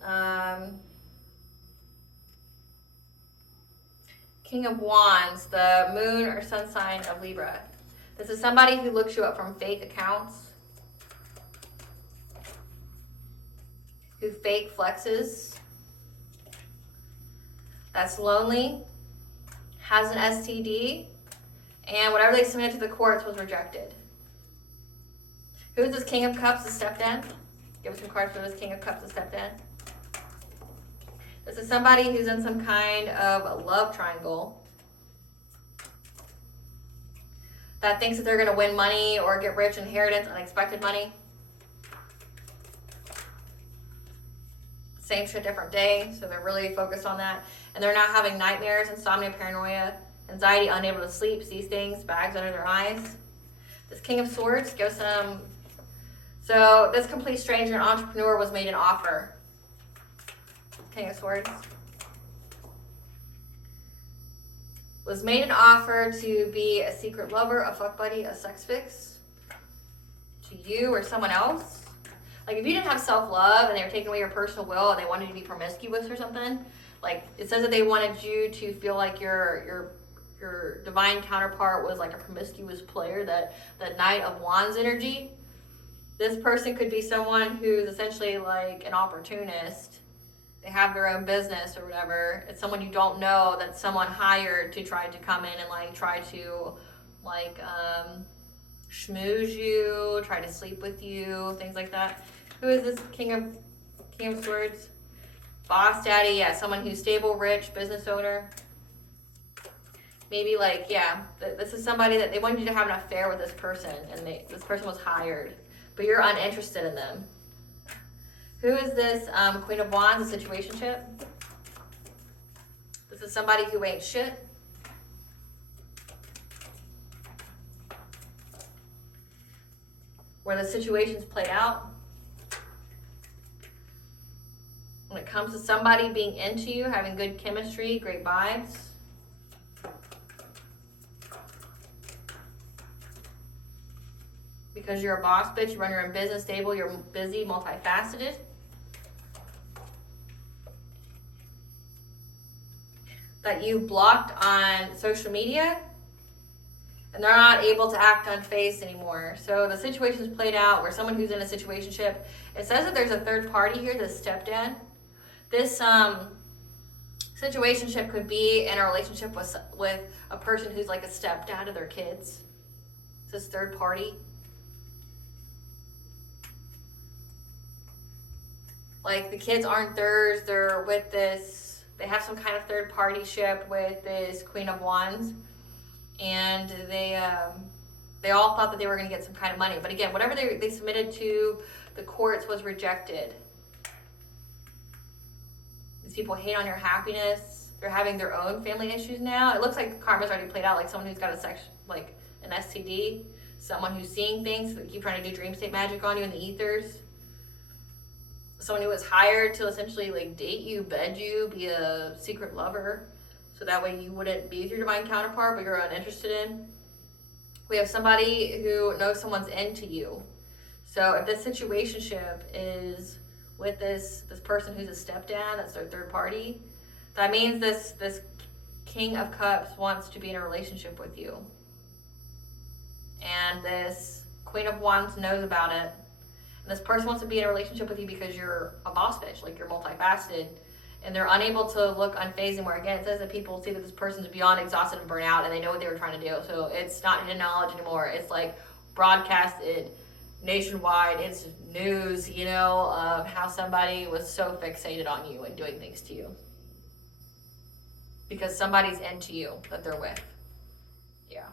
King of Wands, the moon or sun sign of Libra? This is somebody who looks you up from fake accounts, who fake flexes, that's lonely, has an STD, and whatever they submitted to the courts was rejected. Who is this King of Cups, the stepdad? Give us some cards for this King of Cups, the stepdad. This is somebody who's in some kind of a love triangle that thinks that they're going to win money or get rich, inheritance, unexpected money. Same shit, different day. So they're really focused on that. And they're now having nightmares, insomnia, paranoia, anxiety, unable to sleep, sees things, bags under their eyes. This King of Swords gives them... So this complete stranger and entrepreneur was made an offer. King of Swords. Was made an offer to be a secret lover, a fuck buddy, a sex fix to you or someone else. Like if you didn't have self-love and they were taking away your personal will and they wanted you to be promiscuous or something, like it says that they wanted you to feel like your divine counterpart was like a promiscuous player, that Knight of Wands energy. This person could be someone who's essentially like an opportunist. They have their own business or whatever. It's someone you don't know that someone hired to try to come in and like try to like schmooze you, try to sleep with you, things like that. Who is this King of Swords? Boss daddy, yeah, someone who's stable, rich, business owner. Maybe like, yeah, this is somebody that they wanted you to have an affair with this person and this person was hired, but you're uninterested in them. Who is this Queen of Wands, a situationship? This is somebody who ain't shit. where the situation's played out. When it comes to somebody being into you, having good chemistry, great vibes. Because you're a boss bitch, you run your own business, stable, you're busy, multifaceted. That you've blocked on social media, and they're not able to act on face anymore. So the situation's played out where someone who's in a situationship, it says that there's a third party here, this stepdad. This situationship could be in a relationship with a person who's like a stepdad to their kids. It's this third party. Like the kids aren't theirs, they're with this, they have some kind of third party ship with this Queen of Wands. And they all thought that they were going to get some kind of money. But again, whatever they submitted to the courts was rejected. These people hate on your happiness. They're having their own family issues now. It looks like karma's already played out, like someone who's got an STD, someone who's seeing things, that keep trying to do dream state magic on you in the ethers. Someone who was hired to essentially like date you, bed you, be a secret lover. So that way you wouldn't be with your divine counterpart, but you're uninterested in. We have somebody who knows someone's into you. So if this situationship is with this person who's a stepdad, that's their third party, that means this King of Cups wants to be in a relationship with you. And this Queen of Wands knows about it. And this person wants to be in a relationship with you because you're a boss bitch, like you're multifaceted. And they're unable to look unfazed anymore. Again, it says that people see that this person's beyond exhausted and burnt out, and they know what they were trying to do. So it's not hidden knowledge anymore. It's like broadcasted nationwide. It's news, of how somebody was so fixated on you and doing things to you. Because somebody's into you that they're with. Yeah.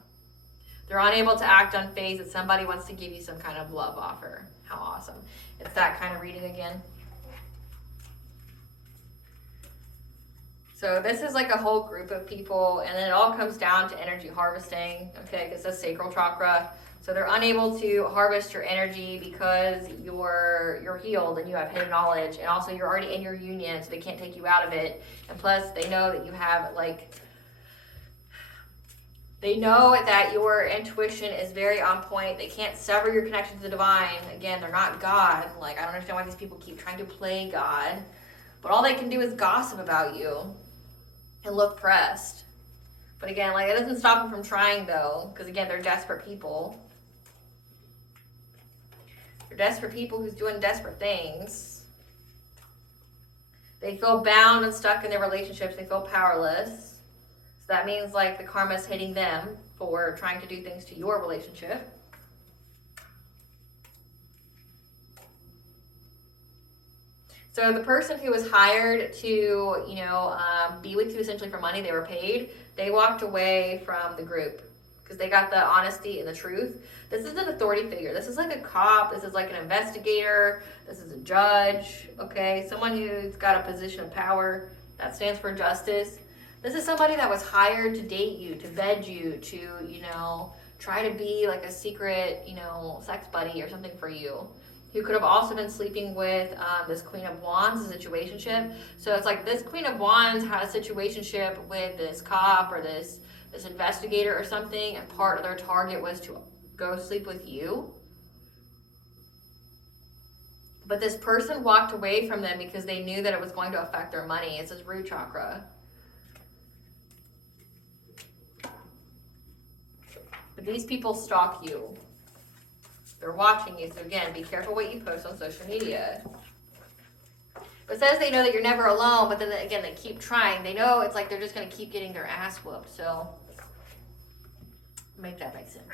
They're unable to act unfazed that somebody wants to give you some kind of love offer. How awesome. It's that kind of reading again. So this is like a whole group of people, and then it all comes down to energy harvesting, okay, because that's sacral chakra. So they're unable to harvest your energy because you're healed and you have hidden knowledge, and also you're already in your union, so they can't take you out of it. And plus, they know that you have they know that your intuition is very on point. They can't sever your connection to the divine. Again, they're not God. I don't understand why these people keep trying to play God, but all they can do is gossip about you and look pressed. But again, it doesn't stop them from trying though, because again, they're desperate people. They're desperate people who's doing desperate things. They feel bound and stuck in their relationships. They feel powerless. So that means the karma is hitting them for trying to do things to your relationship. So the person who was hired to, be with you essentially for money, they were paid, they walked away from the group because they got the honesty and the truth. This is an authority figure. This is like a cop. This is like an investigator. This is a judge, okay? Someone who's got a position of power. That stands for justice. This is somebody that was hired to date you, to bed you, to, try to be like a secret, sex buddy or something for you. Who could have also been sleeping with this Queen of Wands, a situationship. So it's like this Queen of Wands had a situationship with this cop or this investigator or something, and part of their target was to go sleep with you. But this person walked away from them because they knew that it was going to affect their money. It's this root chakra. But these people stalk you. They're watching you, so again, be careful what you post on social media. But it says they know that you're never alone, but then again, they keep trying. They know it's like they're just going to keep getting their ass whooped, so make that make sense.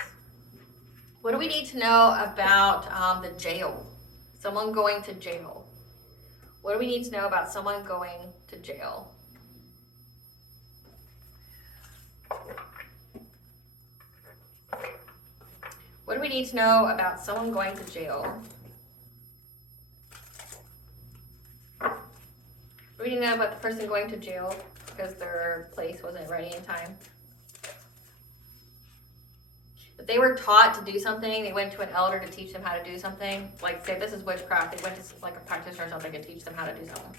What do we need to know about the jail? Someone going to jail. What do we need to know about someone going to jail? What do we need to know about someone going to jail? What do we need to know about the person going to jail because their place wasn't ready in time? If they were taught to do something, they went to an elder to teach them how to do something. Like, say this is witchcraft, they went to like a practitioner or something to teach them how to do something.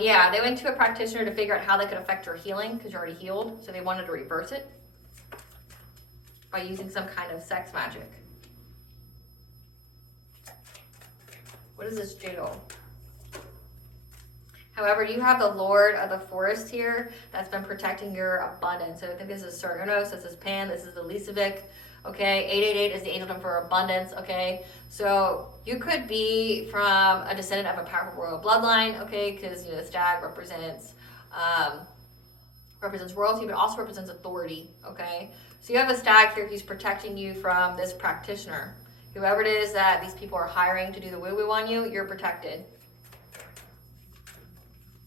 Yeah, they went to a practitioner to figure out how they could affect your healing because you're already healed. So they wanted to reverse it by using some kind of sex magic. What is this jail? However, you have the Lord of the Forest here that's been protecting your abundance. So I think this is Cernos, this is Pan, this is the Lisavik. Okay, 888 is the angel for abundance. Okay, so you could be from a descendant of a powerful royal bloodline. Okay, because the stag represents royalty, but also represents authority. Okay, so you have a stag here who's protecting you from this practitioner. Whoever it is that these people are hiring to do the woo-woo on you, you're protected.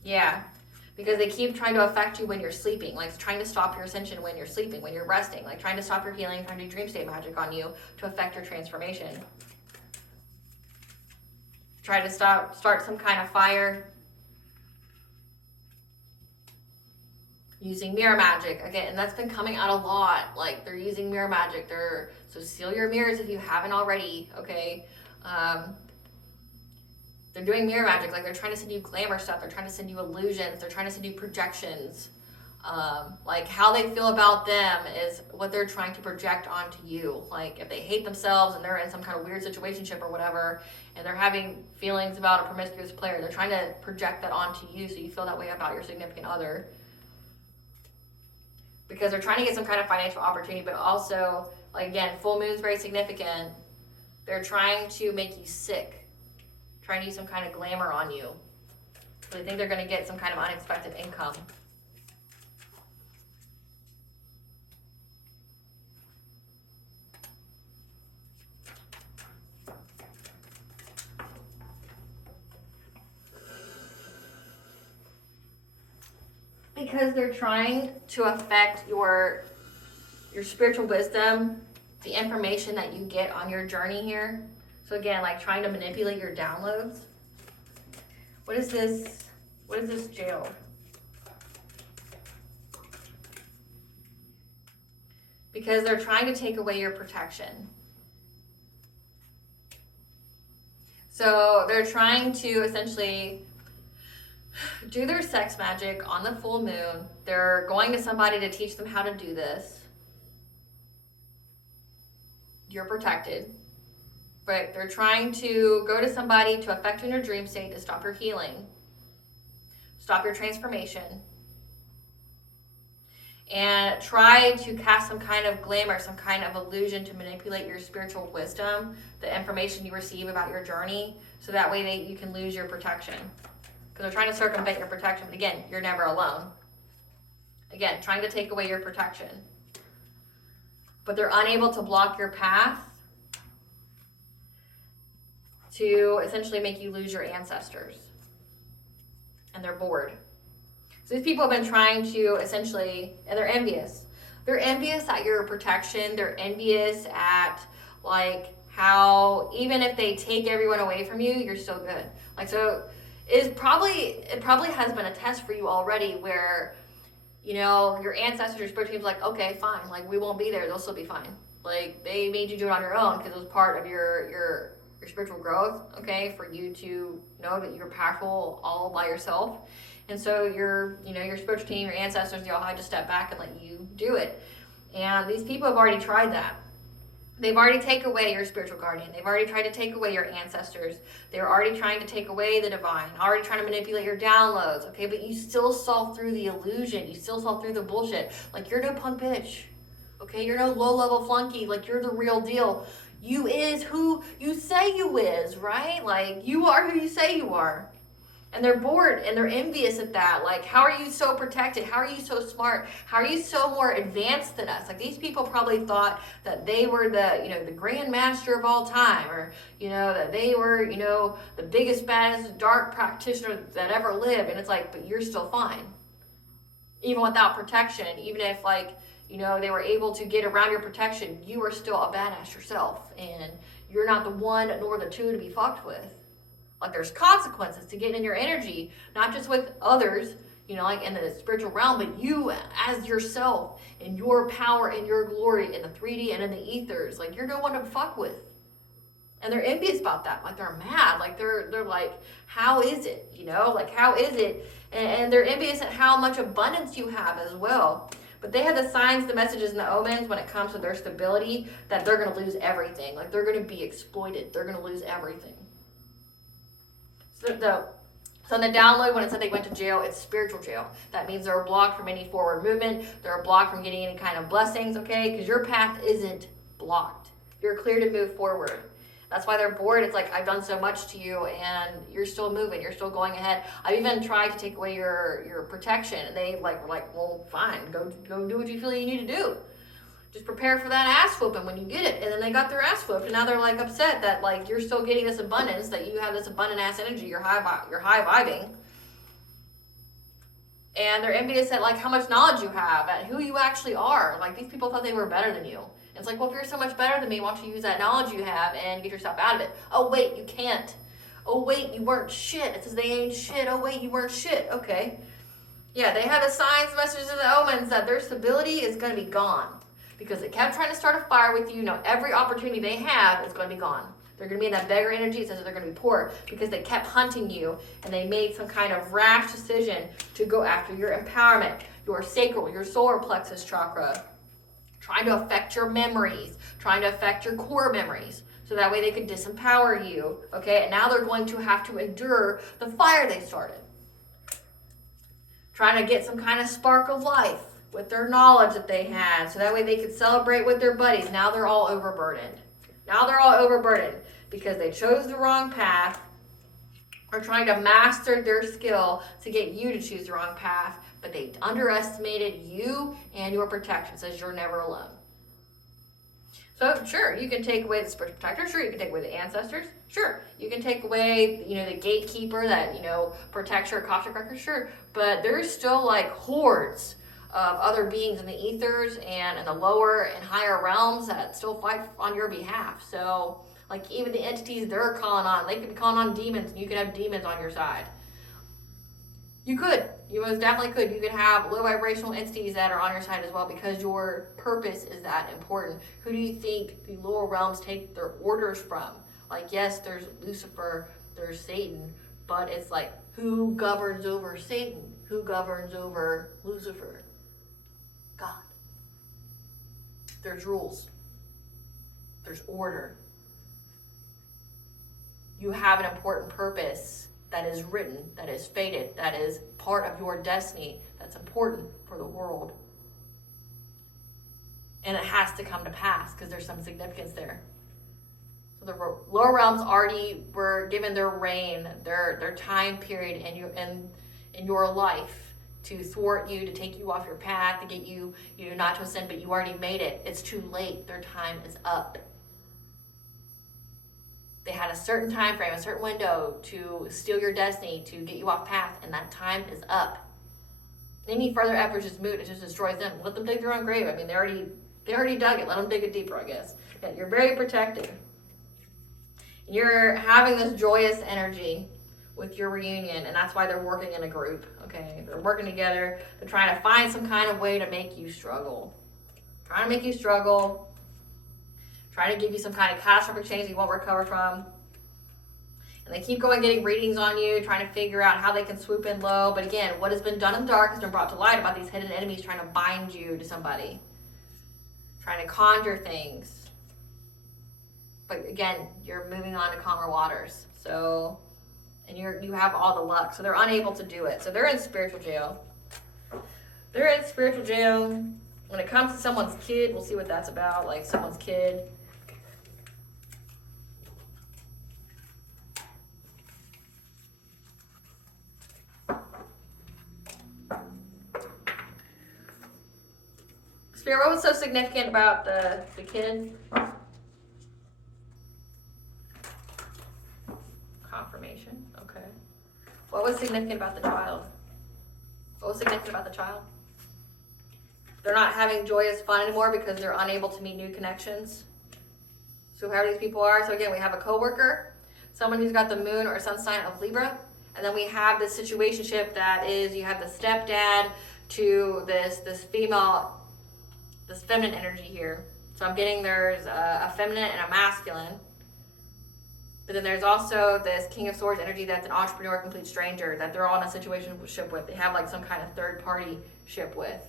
Yeah, because they keep trying to affect you when you're sleeping, like trying to stop your ascension when you're sleeping, when you're resting, like trying to stop your healing, trying to do dream state magic on you to affect your transformation. Try to start some kind of fire. Using mirror magic again, and that's been coming out a lot. Like they're using mirror magic. So seal your mirrors if you haven't already. Okay, they're doing mirror magic. Like they're trying to send you glamour stuff. They're trying to send you illusions. They're trying to send you projections. Like how they feel about them is what they're trying to project onto you. Like if they hate themselves and they're in some kind of weird situationship or whatever, and they're having feelings about a promiscuous player, they're trying to project that onto you so you feel that way about your significant other. Because they're trying to get some kind of financial opportunity, but also, like again, full moon's very significant. They're trying to make you sick, trying to use some kind of glamour on you. So they think they're going to get some kind of unexpected income. Because they're trying to affect your spiritual wisdom, the information that you get on your journey here. So again, like trying to manipulate your downloads. What is this? What is this jail? Because they're trying to take away your protection. So they're trying to essentially do their sex magic on the full moon. They're going to somebody to teach them how to do this. You're protected. But they're trying to go to somebody to affect you in your dream state to stop your healing, stop your transformation, and try to cast some kind of glamour, some kind of illusion to manipulate your spiritual wisdom, the information you receive about your journey, so that way you can lose your protection. Because they're trying to circumvent your protection, but again, you're never alone. Again, trying to take away your protection. But they're unable to block your path to essentially make you lose your ancestors. And they're bored. So these people have been trying to essentially, and they're envious. They're envious at your protection. They're envious at like how even if they take everyone away from you, you're still good. Like so it probably has been a test for you already where, you know, your ancestors, your spiritual team's like, okay, fine, like we won't be there, they'll still be fine. Like they made you do it on your own because it was part of your spiritual growth, okay, for you to know that you're powerful all by yourself. And so your spiritual team, your ancestors, they all had to step back and let you do it. And these people have already tried that. They've already taken away your spiritual guardian. They've already tried to take away your ancestors. They're already trying to take away the divine, already trying to manipulate your downloads, okay? But you still saw through the illusion. You still saw through the bullshit. Like, you're no punk bitch, okay? You're no low-level flunky. Like, you're the real deal. You is who you say you is, right? Like, you are who you say you are. And they're bored and they're envious at that. Like, how are you so protected? How are you so smart? How are you so more advanced than us? Like, these people probably thought that they were the grand master of all time, or, that they were, the biggest, baddest dark practitioner that ever lived. And it's like, but you're still fine. Even without protection, even if they were able to get around your protection, you are still a badass yourself. And you're not the one nor the two to be fucked with. Like, there's consequences to getting in your energy, not just with others, you know, like in the spiritual realm, but you as yourself and your power and your glory in the 3D and in the ethers, like you're no one to fuck with. And they're envious about that. Like they're mad. Like they're like, how is it? You know, like how is it? And they're envious at how much abundance you have as well. But they have the signs, the messages, and the omens when it comes to their stability that they're going to lose everything. Like they're going to be exploited. They're going to lose everything. So in the download, when it said they went to jail, it's spiritual jail. That means they're blocked from any forward movement. They're blocked from getting any kind of blessings, okay? Because your path isn't blocked. You're clear to move forward. That's why they're bored. It's like, I've done so much to you and you're still moving. You're still going ahead. I've even tried to take away your protection. And they were like, well, fine. Go do what you feel you need to do. Just prepare for that ass whooping when you get it. And then they got their ass whooped. And now they're like upset that like you're still getting this abundance, that you have this abundant ass energy. You're high vibing. And they're envious at like how much knowledge you have, at who you actually are. Like these people thought they were better than you. It's like, well, if you're so much better than me, why don't you use that knowledge you have and get yourself out of it? Oh, wait, you can't. Oh, wait, you weren't shit. It says they ain't shit. Oh, wait, you weren't shit. Okay. Yeah, they have the signs, messages, and the omens that their stability is going to be gone. Because they kept trying to start a fire with you. Now, every opportunity they have is going to be gone. They're going to be in that beggar energy. It says that they're going to be poor because they kept hunting you and they made some kind of rash decision to go after your empowerment, your sacral, your solar plexus chakra. Trying to affect your memories, trying to affect your core memories, so that way they could disempower you, okay? And now they're going to have to endure the fire they started. Trying to get some kind of spark of life with their knowledge that they had, so that way they could celebrate with their buddies. Now they're all overburdened. Now they're all overburdened because they chose the wrong path, or trying to master their skill to get you to choose the wrong path, but they underestimated you and your protection. It says you're never alone. So sure, you can take away the spiritual protector. Sure, you can take away the ancestors. Sure, you can take away, the gatekeeper that, protects your Akashic record. Sure, but there's still like hordes of other beings in the ethers and in the lower and higher realms that still fight on your behalf. So like even the entities they're calling on, they could be calling on demons, and you could have demons on your side. You most definitely could. You could have low vibrational entities that are on your side as well, because your purpose is that important. Who do you think the lower realms take their orders from? Like, yes, there's Lucifer, there's Satan, but it's like, who governs over Satan? Who governs over Lucifer? God. There's rules. There's order. You have an important purpose that is written, that is fated, that is part of your destiny, that's important for the world. And it has to come to pass because there's some significance there. So the lower realms already were given their reign, their time period in your life to thwart you, to take you off your path, to get you not to ascend, but you already made it. It's too late. Their time is up. They had a certain time frame, a certain window to steal your destiny, to get you off path, and that time is up. Any further efforts is moot. It just destroys them. Let them dig their own grave. I mean, they already dug it. Let them dig it deeper, I guess. Yeah, you're very protected. You're having this joyous energy with your reunion, and that's why they're working in a group, okay? They're working together. They're trying to find some kind of way to make you struggle. Trying to make you struggle. Trying to give you some kind of catastrophic change you won't recover from. And they keep going getting readings on you, trying to figure out how they can swoop in low. But again, what has been done in the dark has been brought to light about these hidden enemies trying to bind you to somebody. Trying to conjure things. But again, you're moving on to calmer waters. So, and you have all the luck. So they're unable to do it. So they're in spiritual jail. They're in spiritual jail. When it comes to someone's kid, we'll see what that's about. Like someone's kid. Spirit, what was so significant about the kid? Confirmation, okay. What was significant about the child? What was significant about the child? They're not having joyous fun anymore because they're unable to meet new connections. So whoever these people are, so again, we have a coworker, someone who's got the moon or sun sign of Libra, And then we have this situationship that is, you have the stepdad to this female, this feminine energy here. So I'm getting there's a feminine and a masculine. But then there's also this King of Swords energy that's an entrepreneur, complete stranger, that they're all in a situationship with. They have like some kind of third party ship with.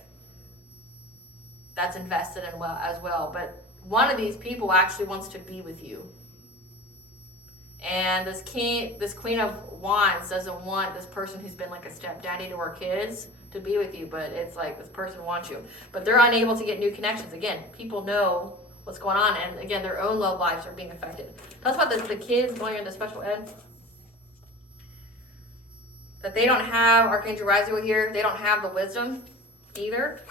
That's invested in as well. But one of these people actually wants to be with you. And this Queen of Wands doesn't want this person who's been like a stepdaddy to her kids to be with you, but it's like this person wants you. But they're unable to get new connections. Again, people know what's going on, and again, their own love lives are being affected. Tell us about the kids going into special ed. That they don't have Archangel Raziel here. They don't have the wisdom either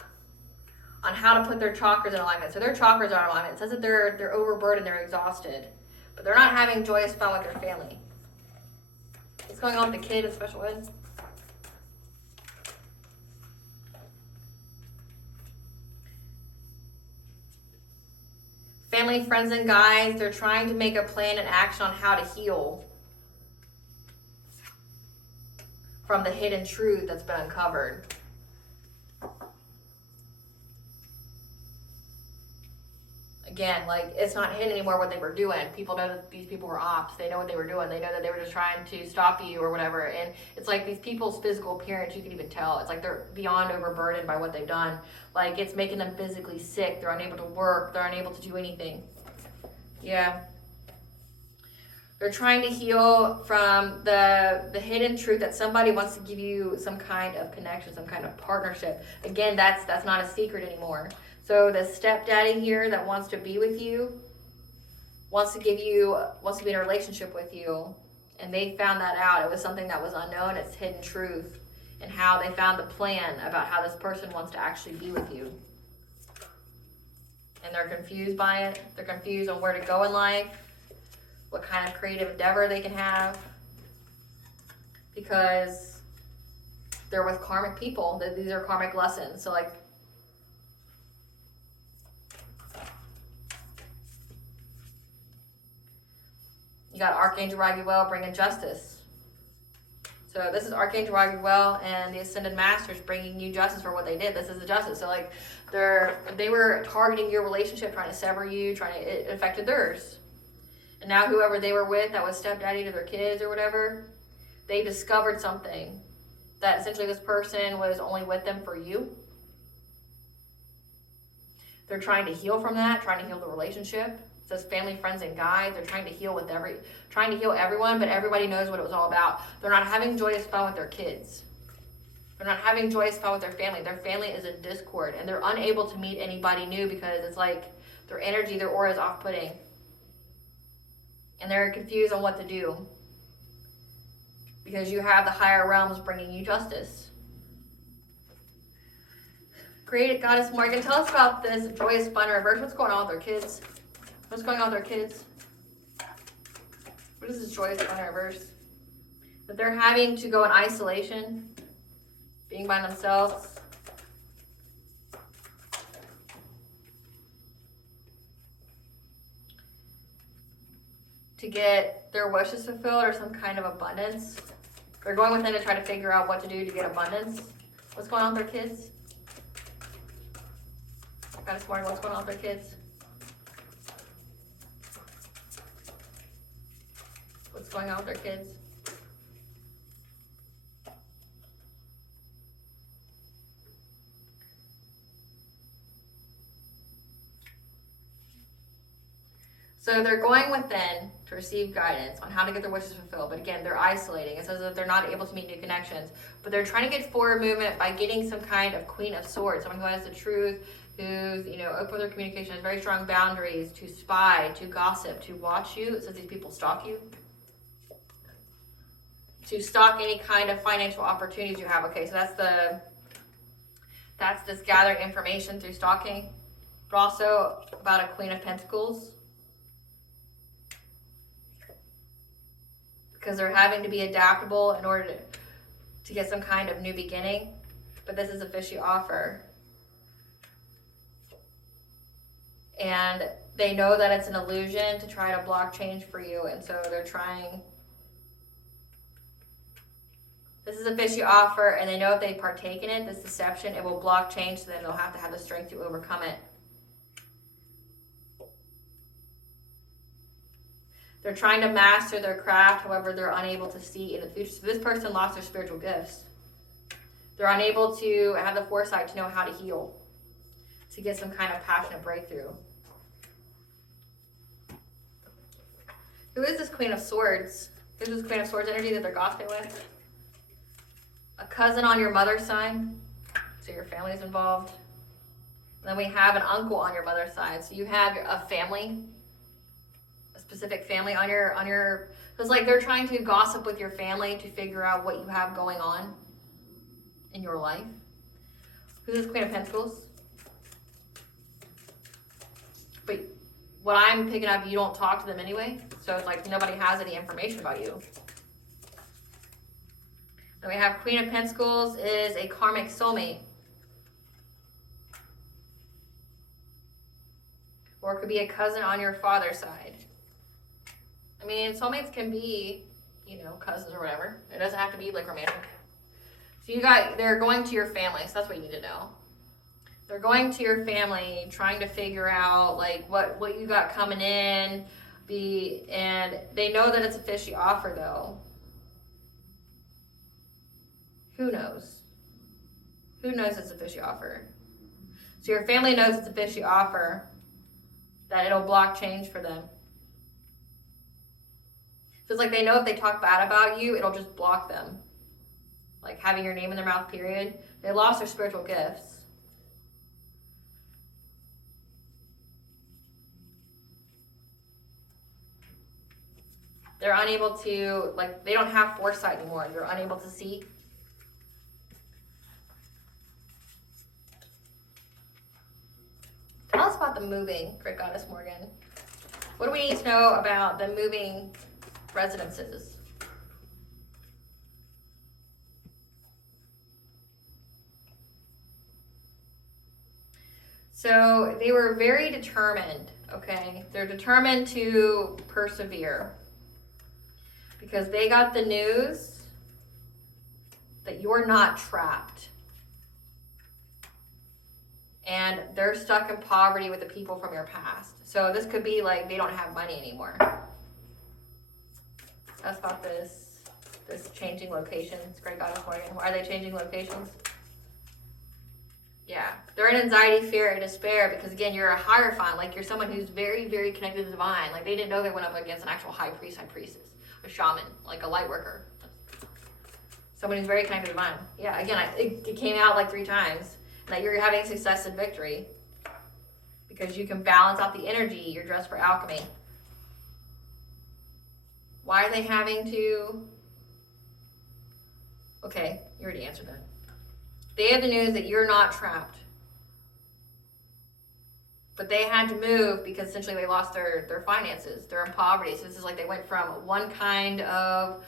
on how to put their chakras in alignment. So their chakras are in alignment. It says that they're overburdened, they're exhausted. But they're not having joyous fun with their family. What's going on with the kid in special ed? Family, friends, and guides, they're trying to make a plan and action on how to heal from the hidden truth that's been uncovered. Again, like, it's not hidden anymore what they were doing. People know that these people were ops. They know what they were doing. They know that they were just trying to stop you or whatever. And it's like these people's physical appearance, you can even tell. It's like they're beyond overburdened by what they've done. Like, it's making them physically sick. They're unable to work. They're unable to do anything. Yeah. They're trying to heal from the hidden truth that somebody wants to give you some kind of connection, some kind of partnership. Again, that's not a secret anymore. So the stepdaddy here that wants to be with you, wants to be in a relationship with you, and they found that out. It was something that was unknown. It's hidden truth, and how they found the plan about how this person wants to actually be with you. And they're confused by it. They're confused on where to go in life, what kind of creative endeavor they can have, because they're with karmic people. These are karmic lessons. So like, you got Archangel Raguel bringing justice. So this is Archangel Raguel and the Ascended Masters bringing you justice for what they did. This is the justice. So like, they were targeting your relationship, trying to sever you, it affected theirs. And now whoever they were with that was stepdaddy to their kids or whatever, they discovered something. That essentially this person was only with them for you. They're trying to heal from that, trying to heal the relationship. It says family, friends, and guides. They're trying to heal everyone, but everybody knows what it was all about. They're not having joyous fun with their kids. They're not having joyous fun with their family. Their family is in discord, and they're unable to meet anybody new because it's like their energy, their aura is off-putting. And they're confused on what to do. Because you have the higher realms bringing you justice. Created Goddess Morgan, tell us about this joyous fun reverse. What's going on with their kids? What's going on with their kids? What is this joyous fun reverse? That they're having to go in isolation, being by themselves. To get their wishes fulfilled or some kind of abundance. They're going within to try to figure out what to do to get abundance. What's going on with their kids? Goddess Morgan, what's going on with their kids? What's going on with their kids? So they're going within to receive guidance on how to get their wishes fulfilled. But again, they're isolating. It says that they're not able to meet new connections. But they're trying to get forward movement by getting some kind of Queen of Swords, someone who has the truth, who's, open with their communication, has very strong boundaries, to spy, to gossip, to watch you. It says these people stalk you. To stalk any kind of financial opportunities you have. Okay, so that's this gathering information through stalking. But also about a Queen of Pentacles. Because they're having to be adaptable in order to get some kind of new beginning. But this is a fishy offer. And they know that it's an illusion to try to block change for you. And so they're trying This is a fishy offer, and they know if they partake in it, this deception, it will block change, so then they'll have to have the strength to overcome it. They're trying to master their craft, however, they're unable to see in the future. So this person lost their spiritual gifts. They're unable to have the foresight to know how to heal, to get some kind of passionate breakthrough. Who is this Queen of Swords? Who's this Queen of Swords energy that they're gossiping with? A cousin on your mother's side, so your family's involved. And then we have an uncle on your mother's side, so you have a family, a specific family on your. It's like they're trying to gossip with your family to figure out what you have going on in your life. Who's this Queen of Pentacles? But what I'm picking up, you don't talk to them anyway, so it's like nobody has any information about you. Then we have Queen of Pentacles is a karmic soulmate. Or it could be a cousin on your father's side. I mean, soulmates can be, cousins or whatever. It doesn't have to be like romantic. So they're going to your family, so that's what you need to know. They're going to your family, trying to figure out like what you got coming in, and they know that it's a fishy offer though. Who knows? Who knows it's a fishy offer? So your family knows it's a fishy offer, that it'll block change for them. So it's like they know if they talk bad about you, it'll just block them. Like having your name in their mouth, period. They lost their spiritual gifts. They're unable to, they don't have foresight anymore. They're unable to see. Tell us about the moving, Great Goddess Morgan. What do we need to know about the moving residences? So they were very determined, okay? They're determined to persevere because they got the news that you're not trapped. And they're stuck in poverty with the people from your past. So this could be like they don't have money anymore. That's about this changing locations. Great Goddess Morgan. Why are they changing locations? Yeah, they're in anxiety, fear, and despair because, again, you're a hierophant. Like, you're someone who's very, very connected to the divine. Like, they didn't know they went up against an actual high priest, high priestess, a shaman, like a light worker. Someone who's very connected to the divine. Yeah, again, it came out like 3 times that you're having success and victory because you can balance out the energy. You're dressed for alchemy. Why are they having to... Okay, you already answered that. They have the news that you're not trapped. But they had to move because essentially they lost their finances. They're in poverty. So this is like they went from one kind of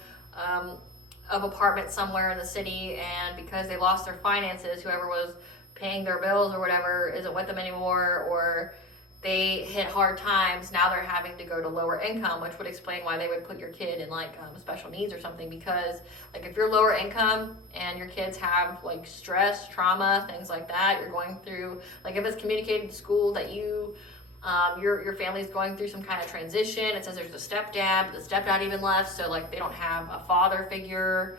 apartment somewhere in the city, and because they lost their finances, whoever was paying their bills or whatever isn't with them anymore, or they hit hard times, now they're having to go to lower income, which would explain why they would put your kid in special needs or something, because like if you're lower income and your kids have like stress, trauma, things like that, you're going through, like if it's communicated to school that you your family's going through some kind of transition, it says there's a stepdad, but the stepdad even left, so like they don't have a father figure,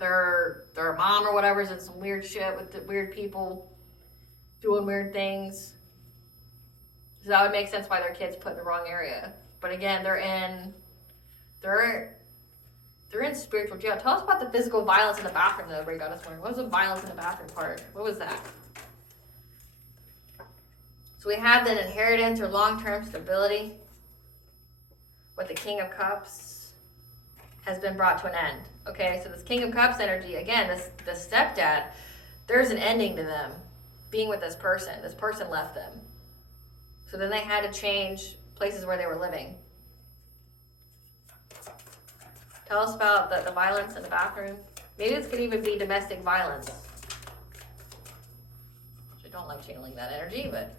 their mom or whatever is in some weird shit with the weird people doing weird things. So that would make sense why their kids put in the wrong area. But again, they're in spiritual jail. Tell us about the physical violence in the bathroom that everybody got us wondering. What was the violence in the bathroom part? What was that? So we have an inheritance or long-term stability with the King of Cups has been brought to an end. Okay, so this King of Cups energy, again, the stepdad, there's an ending to them being with this person. This person left them. So then they had to change places where they were living. Tell us about the violence in the bathroom. Maybe this could even be domestic violence. I don't like channeling that energy, but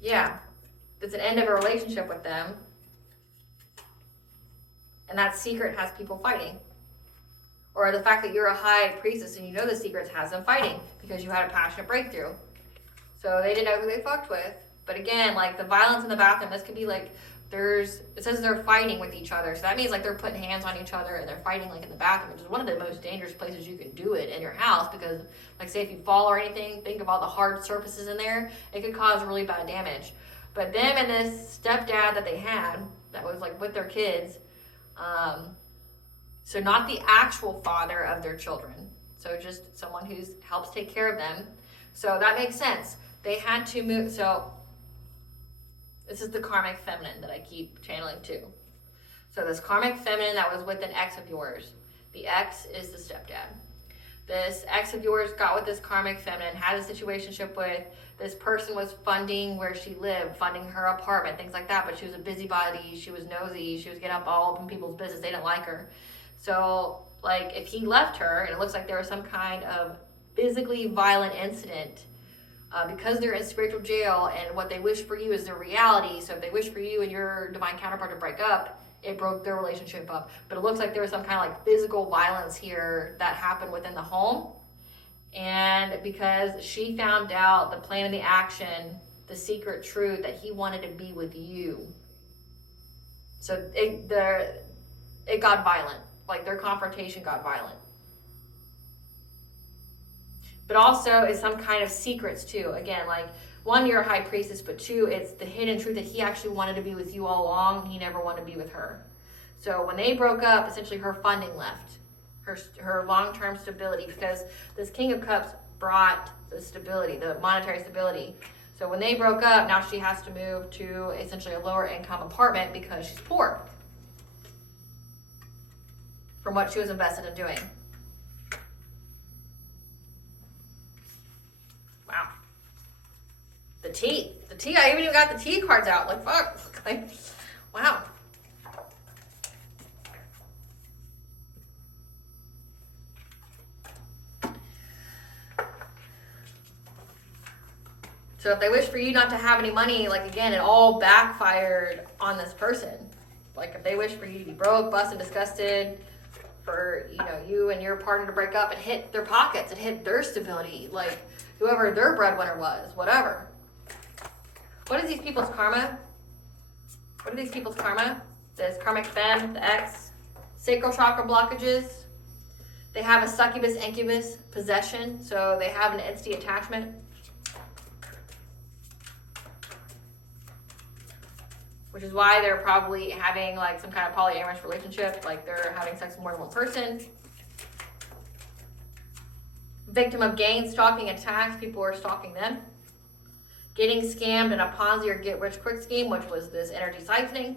yeah. It's an end of a relationship with them. And that secret has people fighting. Or the fact that you're a high priestess and you know the secrets has them fighting because you had a passionate breakthrough. So they didn't know who they fucked with. But again, like the violence in the bathroom, this could be like it says they're fighting with each other. So that means like they're putting hands on each other and they're fighting like in the bathroom, which is one of the most dangerous places you can do it in your house because like say if you fall or anything, think of all the hard surfaces in there. It could cause really bad damage. But them and this stepdad that they had that was like with their kids, so not the actual father of their children. So just someone who helps take care of them. So that makes sense. They had to move. So this is the karmic feminine that I keep channeling to. So this karmic feminine that was with an ex of yours. The ex is the stepdad. This ex of yours got with this karmic feminine, had a situationship with. This person was funding where she lived, funding her apartment, things like that. But she was a busybody. She was nosy. She was getting all up in people's business. They didn't like her. So like if he left her, and it looks like there was some kind of physically violent incident, because they're in spiritual jail and what they wish for you is their reality. So if they wish for you and your divine counterpart to break up, it broke their relationship up. But it looks like there was some kind of like physical violence here that happened within the home. And because she found out the plan and the action, the secret truth that he wanted to be with you. So it got violent. Like their confrontation got violent. But also is some kind of secrets too. Again, like one, you're a high priestess, but two, it's the hidden truth that he actually wanted to be with you all along. He never wanted to be with her. So when they broke up, essentially her funding left, her long-term stability, because this King of Cups brought the stability, the monetary stability. So when they broke up, now she has to move to essentially a lower income apartment because she's poor from what she was invested in doing. Wow. The tea, I haven't even got the tea cards out. Like, fuck. Like, wow. So if they wish for you not to have any money, like again, it all backfired on this person. Like if they wish for you to be broke, busted, disgusted, for you and your partner to break up, it hit their pockets, it hit their stability, like whoever their breadwinner was, whatever. What is these people's karma? What are these people's karma? This karmic femme, the ex, sacral chakra blockages. They have a succubus, incubus possession, so they have an entity attachment. Which is why they're probably having like some kind of polyamorous relationship, like they're having sex with more than one person. Victim of gang stalking attacks, people are stalking them. Getting scammed in a Ponzi or get-rich-quick scheme, which was this energy siphoning.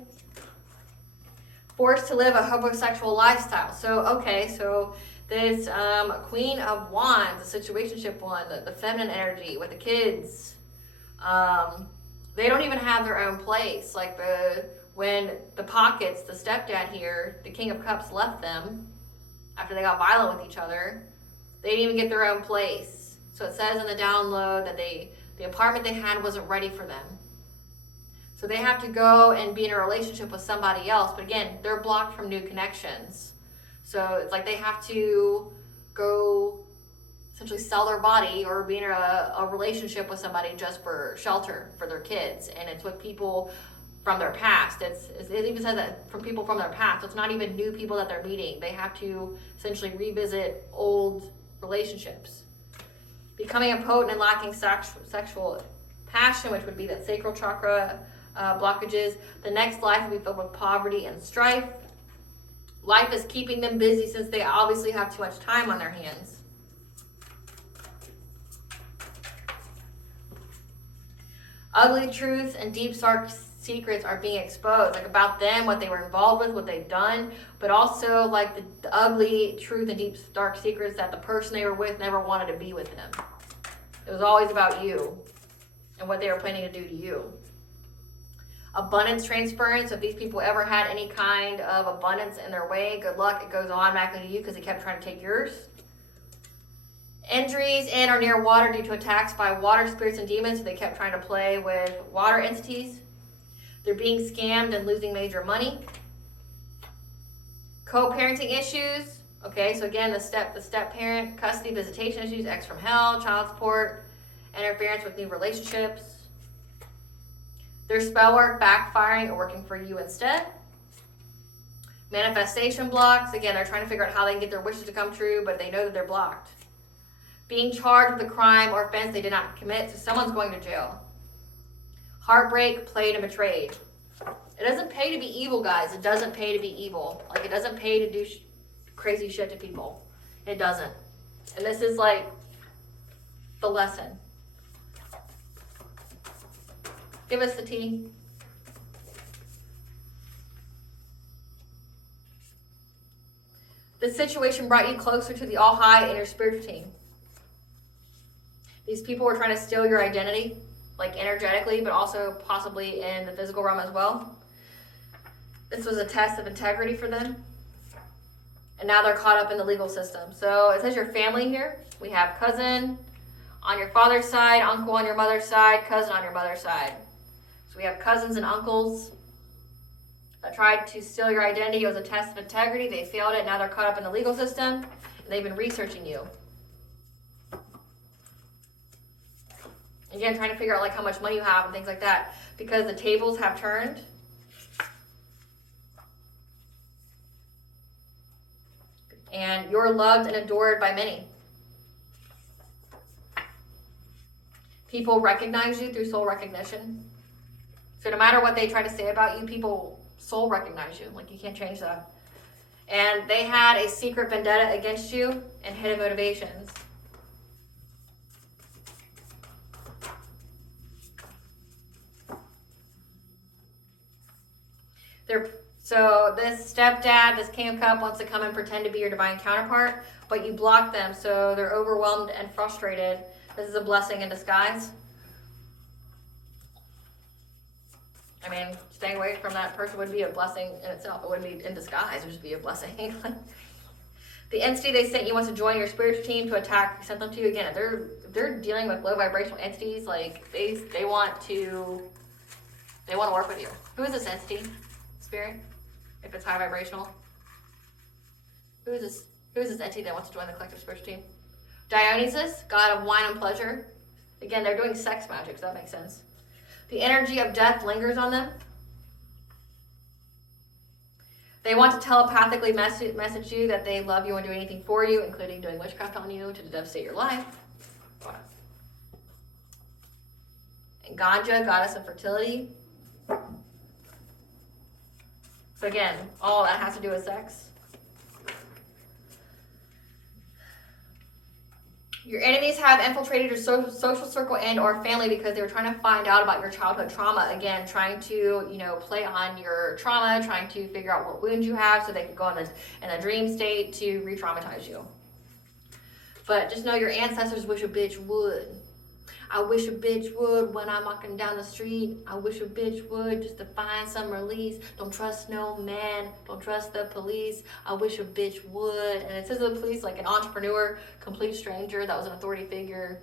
Forced to live a homosexual lifestyle. So this Queen of Wands, the situationship one, the feminine energy with the kids, they don't even have their own place. Like when the pockets, the stepdad here, the King of Cups left them after they got violent with each other, they didn't even get their own place. So it says in the download that the apartment they had wasn't ready for them. So they have to go and be in a relationship with somebody else. But again, they're blocked from new connections. So it's like they have to go essentially sell their body or be in a relationship with somebody just for shelter for their kids. And it's with people from their past. It even says that from people from their past. So it's not even new people that they're meeting. They have to essentially revisit old relationships. Becoming impotent and lacking sexual passion, which would be that sacral chakra blockages. The next life will be filled with poverty and strife. Life is keeping them busy since they obviously have too much time on their hands. Ugly truths and deep dark secrets are being exposed, like about them, what they were involved with, what they've done, but also like the ugly truth and deep dark secrets that the person they were with never wanted to be with them. It was always about you and what they were planning to do to you. Abundance transference. If these people ever had any kind of abundance in their way, good luck. It goes automatically to you because they kept trying to take yours. Injuries in or near water due to attacks by water spirits and demons. So they kept trying to play with water entities. They're being scammed and losing major money. Co-parenting issues. Okay, so again, the step parent, custody, visitation issues, ex from hell, child support, interference with new relationships. Their spell work backfiring or working for you instead. Manifestation blocks. Again, they're trying to figure out how they can get their wishes to come true, but they know that they're blocked. Being charged with a crime or offense they did not commit, so someone's going to jail. Heartbreak, played, and betrayed. It doesn't pay to be evil, guys. It doesn't pay to be evil. Like, it doesn't pay to do crazy shit to people. It doesn't. And this is like the lesson. Give us the tea. This situation brought you closer to the all high in your spiritual team. These people were trying to steal your identity, like energetically, but also possibly in the physical realm as well. This was a test of integrity for them. And now they're caught up in the legal system. So it says your family here. We have cousin on your father's side, uncle on your mother's side, cousin on your mother's side. So we have cousins and uncles that tried to steal your identity. It was a test of integrity. They failed it. Now they're caught up in the legal system. And they've been researching you. Again, trying to figure out like how much money you have and things like that. Because the tables have turned. And you're loved and adored by many. People recognize you through soul recognition. So no matter what they try to say about you, people soul recognize you. Like, you can't change that. And they had a secret vendetta against you and hidden motivations. So this stepdad, this King of Cups, wants to come and pretend to be your divine counterpart, but you block them, so they're overwhelmed and frustrated. This is a blessing in disguise. I mean, staying away from that person would be a blessing in itself. It wouldn't be in disguise, it would just be a blessing. The entity they sent you wants to join your spiritual team to attack, sent them to you. Again, they're dealing with low vibrational entities, like they want to work with you. Who is this entity? Spirit? If it's high vibrational. Who is this entity that wants to join the collective spiritual team? Dionysus, god of wine and pleasure. Again, they're doing sex magic, so that makes sense. The energy of death lingers on them. They want to telepathically message you that they love you and do anything for you, including doing witchcraft on you to devastate your life. And Ganja, goddess of fertility. So again, all that has to do with sex. Your enemies have infiltrated your social circle and or family because they were trying to find out about your childhood trauma. Again, trying to, play on your trauma, trying to figure out what wounds you have so they can go in a dream state to re-traumatize you. But just know your ancestors wish a bitch would. I wish a bitch would when I'm walking down the street. I wish a bitch would just to find some release. Don't trust no man. Don't trust the police. I wish a bitch would. And it says the police, like an entrepreneur, complete stranger that was an authority figure,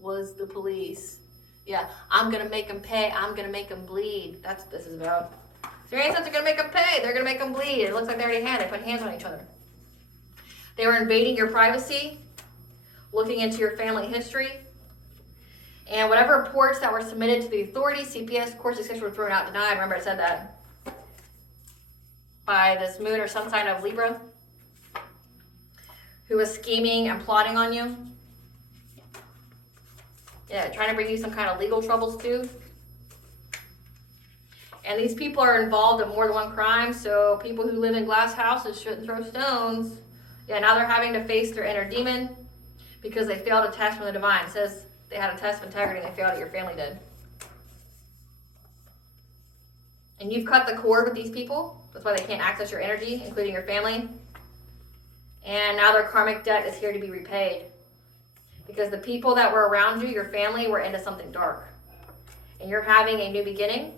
was the police. Yeah, I'm going to make them pay. I'm going to make them bleed. That's what this is about. So your ancestors are going to make them pay. They're going to make them bleed. It looks like they already had. They put hands on each other. They were invading your privacy, looking into your family history. And whatever reports that were submitted to the authorities, CPS, courts, etc., were thrown out, denied. Remember, I said that. By this moon or some sign of Libra, who was scheming and plotting on you. Yeah, trying to bring you some kind of legal troubles too. And these people are involved in more than one crime, so people who live in glass houses shouldn't throw stones. Yeah, now they're having to face their inner demon because they failed a test from the divine. It says they had a test of integrity and they failed it, your family did. And you've cut the cord with these people. That's why they can't access your energy, including your family. And now their karmic debt is here to be repaid. Because the people that were around you, your family, were into something dark. And you're having a new beginning.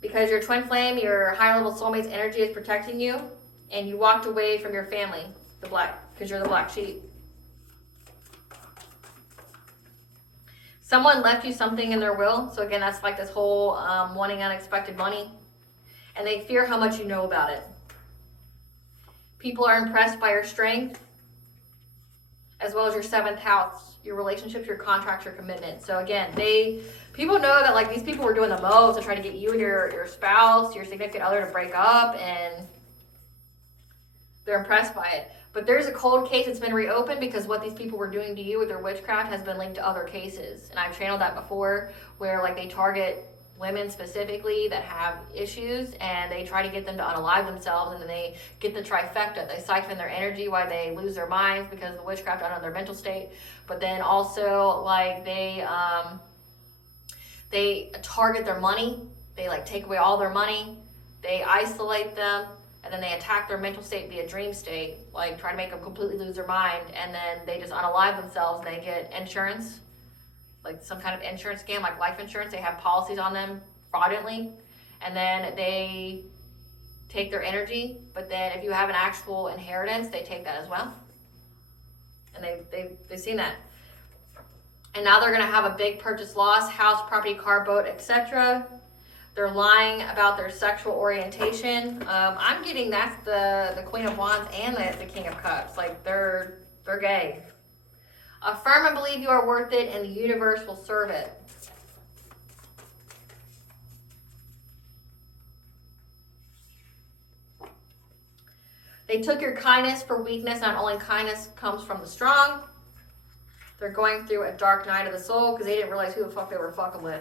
Because your twin flame, your higher level soulmate's energy is protecting you. And you walked away from your family, because you're the black sheep. Someone left you something in their will. So again, that's like this whole wanting unexpected money. and they fear how much you know about it. People are impressed by your strength, as well as your 7th house, your relationships, your contracts, your commitments. So again, people know that like these people were doing the most to try to get you and your spouse, your significant other to break up, and they're impressed by it. But there's a cold case that's been reopened because what these people were doing to you with their witchcraft has been linked to other cases. And I've channeled that before, where like they target women specifically that have issues, and they try to get them to unalive themselves, and then they get the trifecta. They siphon their energy while they lose their minds because of the witchcraft out of their mental state. But then also like they target their money. They like take away all their money. They isolate them, and then they attack their mental state via dream state, like try to make them completely lose their mind, and then they just unalive themselves, and they get insurance, like some kind of insurance scam, like life insurance. They have policies on them fraudulently, and then they take their energy. But then if you have an actual inheritance, they take that as well. And they've seen that. And now they're gonna have a big purchase loss, house, property, car, boat, etc. They're lying about their sexual orientation. I'm getting that's the Queen of Wands and the King of Cups. Like they're gay. Affirm and believe you are worth it, and the universe will serve it. They took your kindness for weakness. Not only kindness comes from the strong. They're going through a dark night of the soul because they didn't realize who the fuck they were fucking with.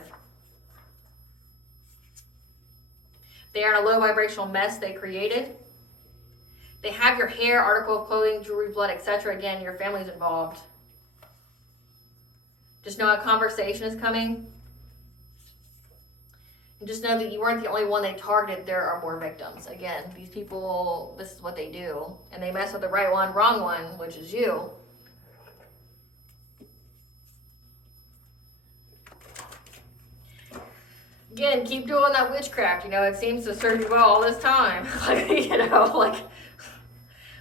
They are in a low vibrational mess they created. They have your hair, article of clothing, jewelry, blood, etc. Again, your family's involved. Just know a conversation is coming. And just know that you weren't the only one they targeted. There are more victims. Again, these people, this is what they do. And they mess with the right one, wrong one, which is you. Again, keep doing that witchcraft. You know, it seems to serve you well all this time. Like, you know,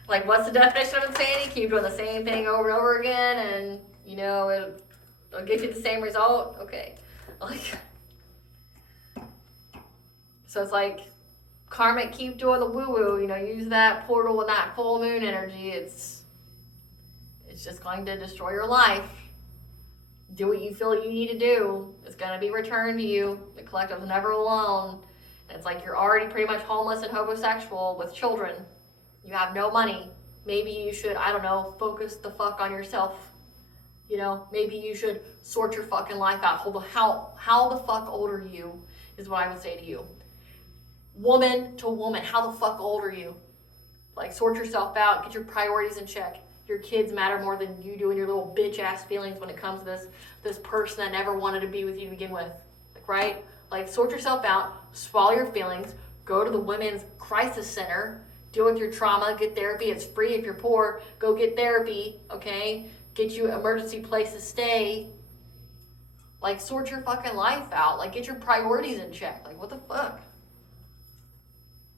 like what's the definition of insanity? Keep doing the same thing over and over again, and, you know, it'll give you the same result. Okay. Like, so it's like, Karmic, keep doing the woo-woo. You know, use that portal and that full moon energy. It's just going to destroy your life. Do what you feel you need to do. It's going to be returned to you. The collective's never alone. And it's like you're already pretty much homeless and homosexual with children. You have no money. Maybe you should, I don't know, focus the fuck on yourself. You know, maybe you should sort your fucking life out. How the fuck old are you is what I would say to you. Woman to woman, how the fuck old are you? Like, sort yourself out. Get your priorities in check. Your kids matter more than you do, and your little bitch ass feelings when it comes to this person that never wanted to be with you to begin with. Like, right? Like, sort yourself out, swallow your feelings, go to the women's crisis center, deal with your trauma, get therapy. It's free if you're poor. Go get therapy, okay? Get you an emergency place to stay. Like, sort your fucking life out. Like, get your priorities in check. Like, what the fuck?